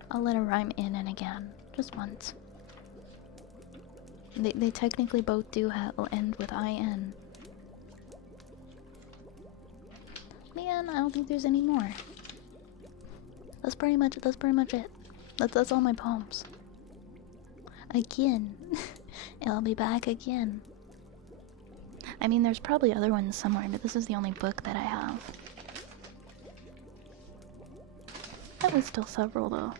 I'll let her rhyme in and again, just once. They technically both do end with IN. Man, I don't think there's any more. That's pretty much it. That's all my poems. Again. I'll be back again. I mean, there's probably other ones somewhere, but this is the only book that I have. That was still several, though.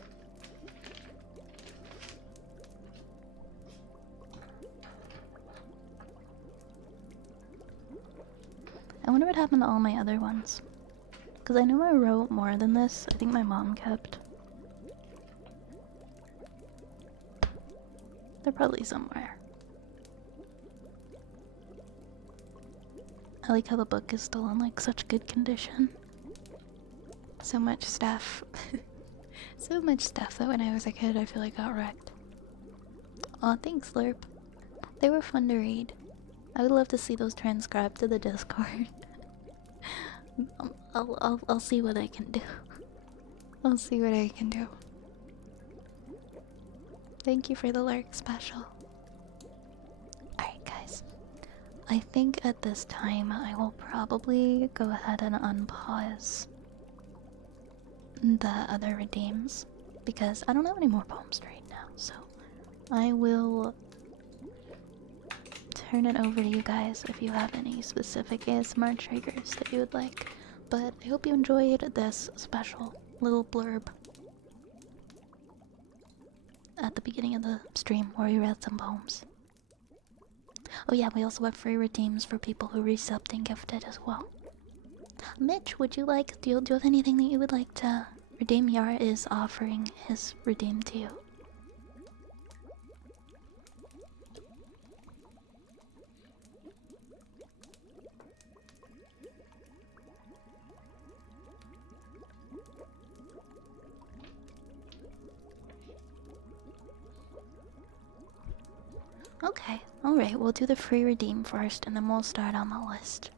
I wonder what happened to all my other ones. Because I know I wrote more than this. I think my mom kept. They're probably somewhere. I like how the book is still in like such good condition. So much stuff. So much stuff that when I was a kid I feel like got wrecked. Aw, thanks, Slurp. They were fun to read. I would love to see those transcribed to the Discord. I'll see what I can do. I'll see what I can do. Thank you for the lurk special. Alright, guys. I think at this time I will probably go ahead and unpause the other redeems because I don't have any more poems to read now, so I will turn it over to you guys if you have any specific ASMR triggers that you would like. But I hope you enjoyed this special little blurb at the beginning of the stream where we read some poems. Oh yeah, we also have free redeems for people who resubbed and gifted as well. Mitch, would you like, do you have anything that you would like to redeem? Yara is offering his redeem to you. Okay, alright, we'll do the free redeem first and then we'll start on the list.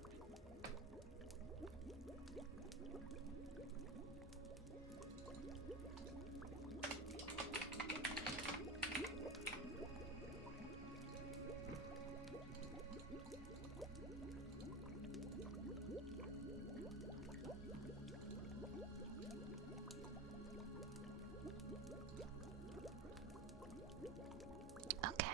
Okay.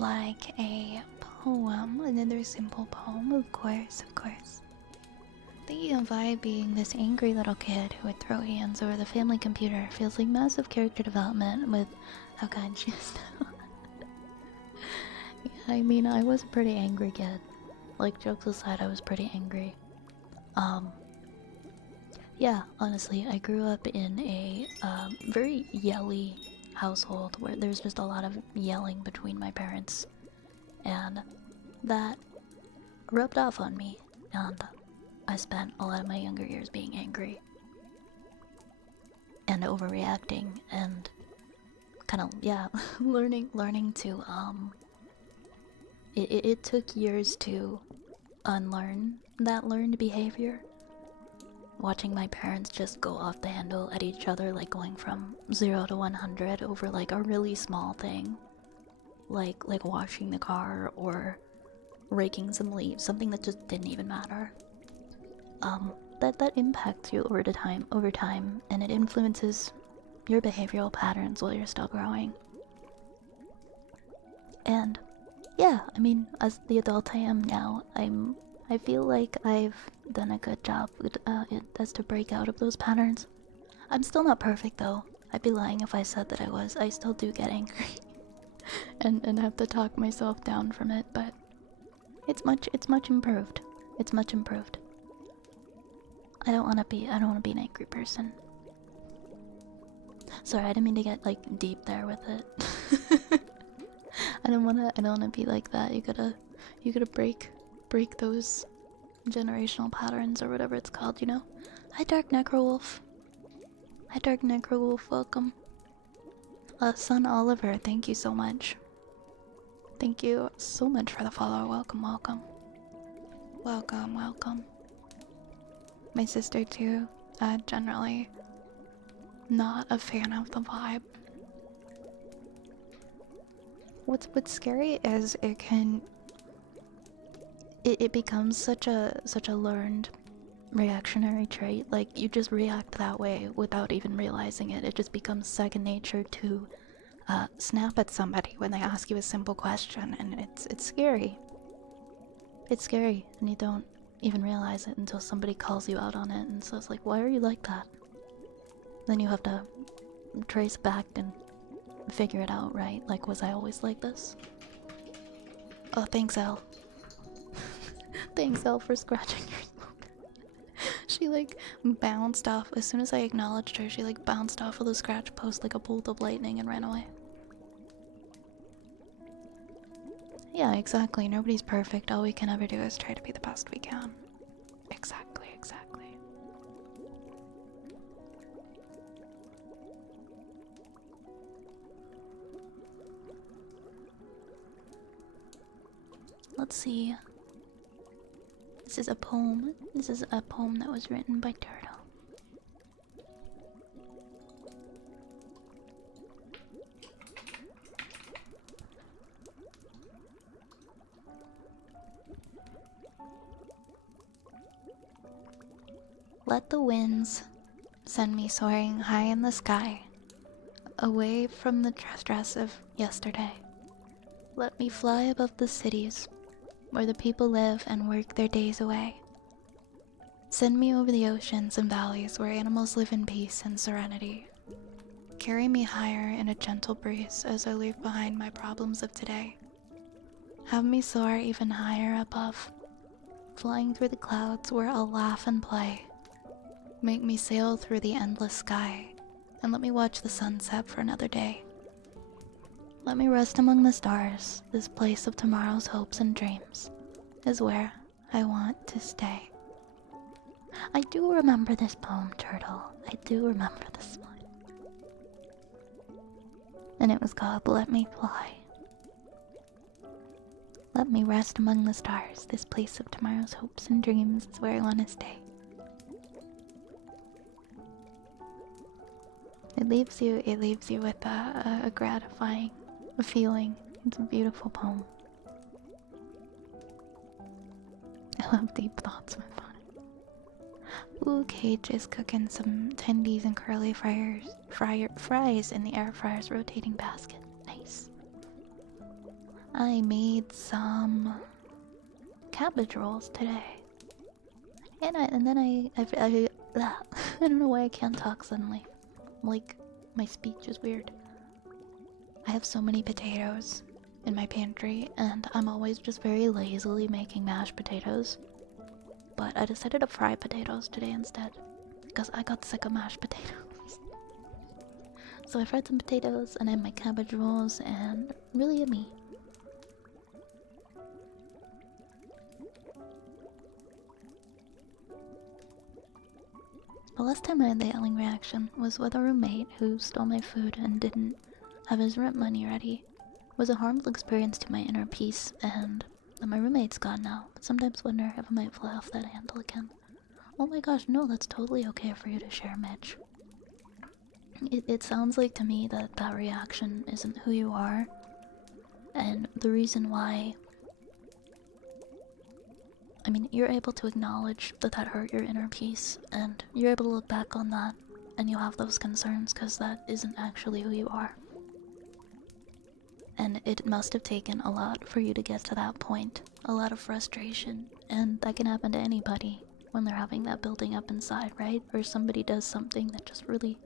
like a poem, another simple poem, of course, of course. Thinking of I being this angry little kid who would throw hands over the family computer feels like massive character development with how kind she is now. Yeah, I mean, I was a pretty angry kid. Like, jokes aside, I was pretty angry. Yeah, honestly, I grew up in a very yelly household where there's just a lot of yelling between my parents. And that rubbed off on me, and I spent a lot of my younger years being angry and overreacting and kind of, yeah, learning to it took years to unlearn that learned behavior. Watching my parents just go off the handle at each other, like going from 0 to 100 over like a really small thing, like washing the car or raking some leaves, something that just didn't even matter. That impacts you over time, and it influences your behavioral patterns while you're still growing. And yeah, I mean, as the adult I am now, I feel like I've done a good job with, as to break out of those patterns. I'm still not perfect though. I'd be lying if I said that I was. I still do get angry and have to talk myself down from it, but it's much improved. It's much improved. I don't want to be an angry person. Sorry, I didn't mean to get like deep there with it. I don't wanna be like that. You gotta break those generational patterns or whatever it's called, you know? Hi Dark Necrowolf. Hi Dark Necrowolf, welcome. Son Oliver, thank you so much. Thank you so much for the follow. Welcome, welcome. Welcome, welcome. My sister too, generally not a fan of the vibe. What's scary is it becomes such a learned reactionary trait. Like, you just react that way without even realizing it. It just becomes second nature to snap at somebody when they ask you a simple question, and it's scary. It's scary, and you don't even realize it until somebody calls you out on it and says like, why are you like that? Then you have to trace back and figure it out, right? Like, was I always like this? Oh, thanks, Elle. Thanks, Elle, for scratching your smoke. She like bounced off as soon as I acknowledged her. She like bounced off of the scratch post like a bolt of lightning and ran away. Yeah, exactly. Nobody's perfect. All we can ever do is try to be the best we can. Exactly, exactly. Let's see. This is a poem. This is a poem that was written by Turtle. Let the winds send me soaring high in the sky, away from the stress of yesterday. Let me fly above the cities, where the people live and work their days away. Send me over the oceans and valleys where animals live in peace and serenity. Carry me higher in a gentle breeze as I leave behind my problems of today. Have me soar even higher above, flying through the clouds where I'll laugh and play. Make me sail through the endless sky, and let me watch the sunset for another day. Let me rest among the stars. This place of tomorrow's hopes and dreams is where I want to stay. I do remember this poem, Turtle. I do remember this one. And it was called Let Me Fly. Let me rest among the stars. This place of tomorrow's hopes and dreams is where I want to stay. It leaves you with a gratifying feeling. It's a beautiful poem. I love deep thoughts with fun. Ooh, Cage is cooking some tendies and curly fries in the air fryer's rotating basket. Nice. I made some cabbage rolls today. And then I don't know why I can't talk suddenly. Like, my speech is weird. I have so many potatoes in my pantry, and I'm always just very lazily making mashed potatoes. But I decided to fry potatoes today instead, because I got sick of mashed potatoes. So I fried some potatoes, and I had my cabbage rolls, and really yummy. The last time I had the yelling reaction was with a roommate who stole my food and didn't have his rent money ready. It was a harmful experience to my inner peace, and my roommate's gone now, but sometimes wonder if I might fly off that handle again. Oh my gosh, no, that's totally okay for you to share, Mitch. It sounds like to me that that reaction isn't who you are, and the reason why... I mean, you're able to acknowledge that that hurt your inner peace, and you're able to look back on that, and you have those concerns because that isn't actually who you are. And it must have taken a lot for you to get to that point. A lot of frustration, and that can happen to anybody when they're having that building up inside, right? Or somebody does something that just really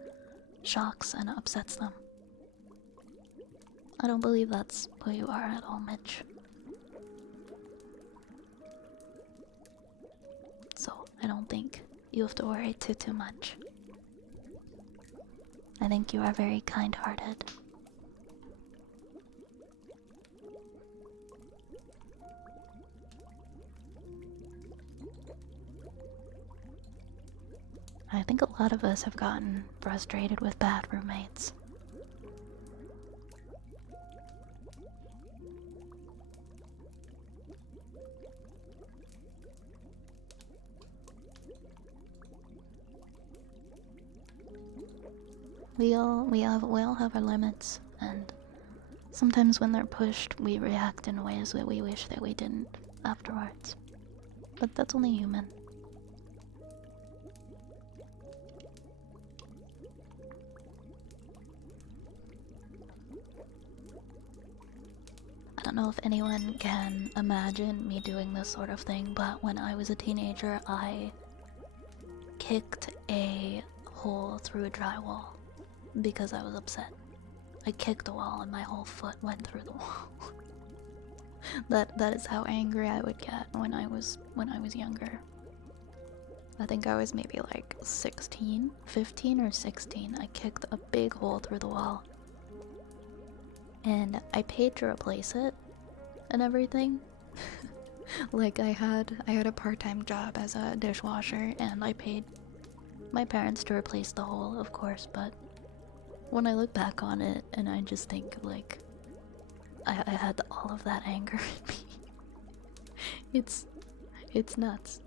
shocks and upsets them. I don't believe that's who you are at all, Mitch. So I don't think you have to worry too much. I think you are very kind-hearted. I think a lot of us have gotten frustrated with bad roommates. We all have our limits, and sometimes when they're pushed, we react in ways that we wish that we didn't afterwards. But that's only human. I don't know if anyone can imagine me doing this sort of thing, but when I was a teenager, I kicked a hole through a drywall because I was upset. I kicked the wall and my whole foot went through the wall. That is how angry I would get when I was younger. I think I was maybe like 15 or 16. I kicked a big hole through the wall. And I paid to replace it and everything. Like I had a part-time job as a dishwasher, and I paid my parents to replace the hole, of course, but when I look back on it and I just think like I had all of that anger in me. It's nuts.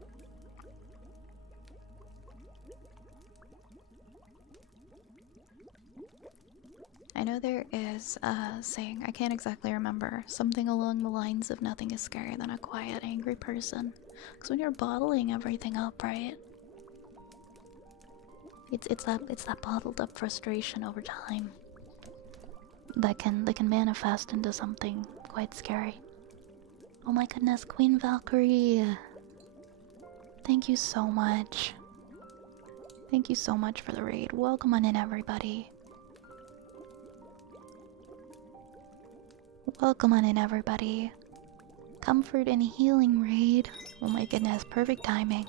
I know there is a saying, I can't exactly remember, something along the lines of nothing is scarier than a quiet, angry person. Because when you're bottling everything up, right? It's that bottled up frustration over time that can manifest into something quite scary. Oh my goodness, Queen Valkyrie! Thank you so much. Thank you so much for the raid. Welcome on in, everybody. Welcome on in, everybody. Comfort and healing raid. Oh my goodness, perfect timing.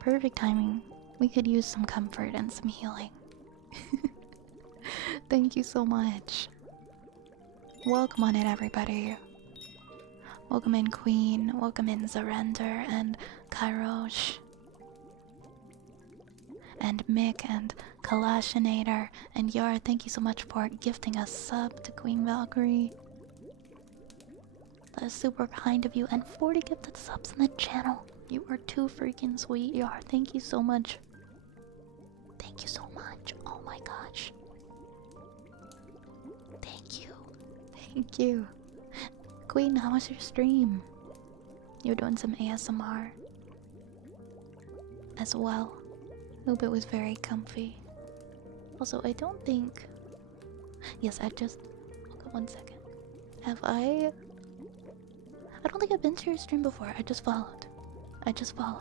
Perfect timing. We could use some comfort and some healing. Thank you so much. Welcome on in, everybody. Welcome in, Queen. Welcome in, Zarender and Kairosh. And Mick and Kalashinator and Yar. Thank you so much for gifting a sub to Queen Valkyrie. That is super kind of you, and 40 gifted subs in the channel. You are too freaking sweet, Yar. Thank you so much. Thank you so much. Oh my gosh. Thank you. Thank you. Queen, how was your stream? You're doing some ASMR as well. Hope it was very comfy. Also, I don't think... Yes, I just... Okay, 1 second. Have I I don't think I've been to your stream before. I just followed. I just followed.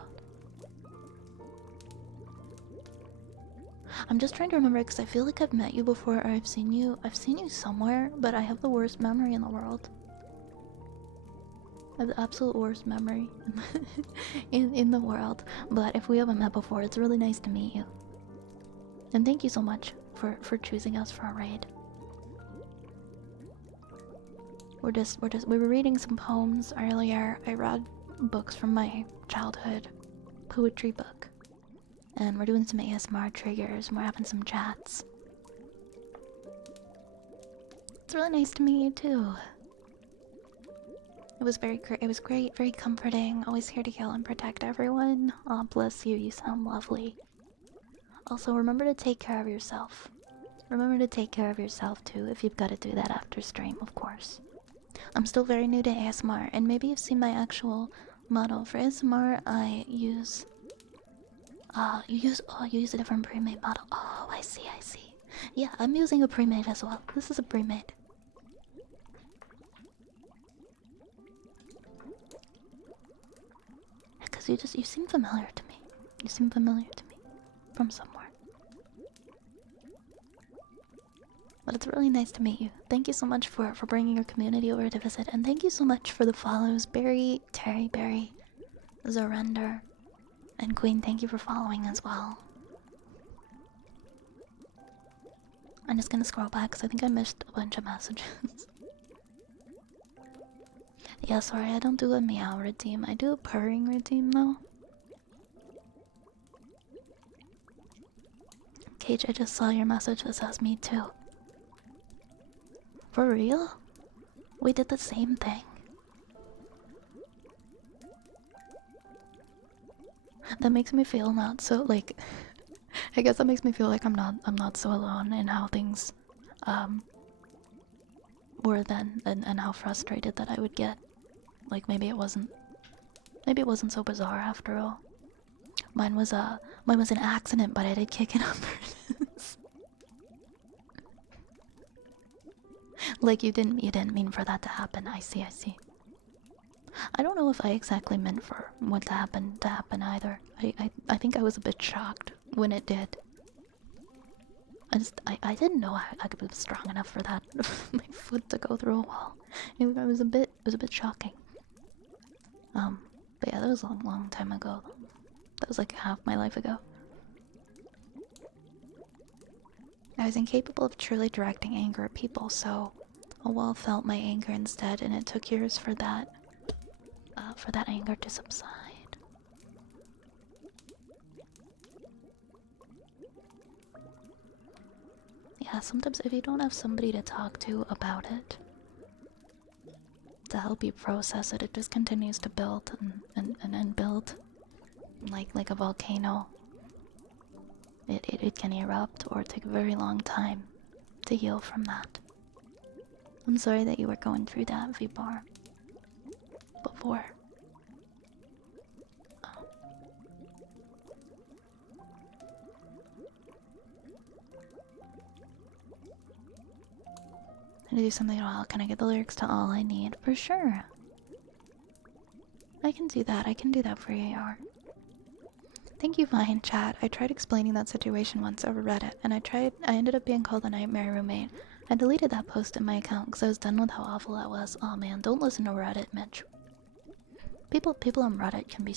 I'm just trying to remember because I feel like I've met you before or I've seen you somewhere, but I have the worst memory in the world. I have the absolute worst memory in the world. But if we haven't met before, it's really nice to meet you. And thank you so much for choosing us for a raid. We were reading some poems earlier. I read books from my childhood, poetry book. And we're doing some ASMR triggers and we're having some chats. It's really nice to meet you too. It was great, very comforting. Always here to heal and protect everyone. Oh, bless you, you sound lovely. Also, remember to take care of yourself. Remember to take care of yourself too, if you've got to do that after stream, of course. I'm still very new to ASMR, and maybe you've seen my actual model. For ASMR, I use... you use a different pre-made model. Oh, I see. Yeah, I'm using a pre-made as well. This is a pre-made. Because you seem familiar to me. You seem familiar to me. From somewhere. But it's really nice to meet you. Thank you so much for bringing your community over to visit. And thank you so much for the follows. Barry, Terry, Barry, Zarender, and Queen, thank you for following as well. I'm just gonna scroll back because I think I missed a bunch of messages. Yeah, sorry, I don't do a meow routine. I do a purring routine though. Cage, I just saw your message that says me too. For real? We did the same thing. That makes me feel not so like I guess that makes me feel like I'm not so alone in how things were then and how frustrated that I would get. Like maybe it wasn't so bizarre after all. Mine was an accident, but I did kick it on purpose. Like you didn't mean for that to happen. I see. I don't know if I exactly meant for what to happen either. I think I was a bit shocked when it did. I didn't know I could be strong enough for that. My foot to go through a wall. It was a bit shocking. But yeah, that was a long time ago. That was like half my life ago. I was incapable of truly directing anger at people, so a wall felt my anger instead, and it took years for that anger to subside. Yeah, sometimes if you don't have somebody to talk to about it, to help you process it, it just continues to build and build. Like a volcano. It can erupt or take a very long time to heal from that. I'm sorry that you were going through that, V-Bar. Before. I need to do something at all. Can I get the lyrics to All I Need? For sure. I can do that. I can do that for you, Yar. Thank you, Vine Chat. I tried explaining that situation once over Reddit, and I ended up being called a nightmare roommate. I deleted that post in my account because I was done with how awful that was. Oh man, don't listen to Reddit, Mitch. People on Reddit can be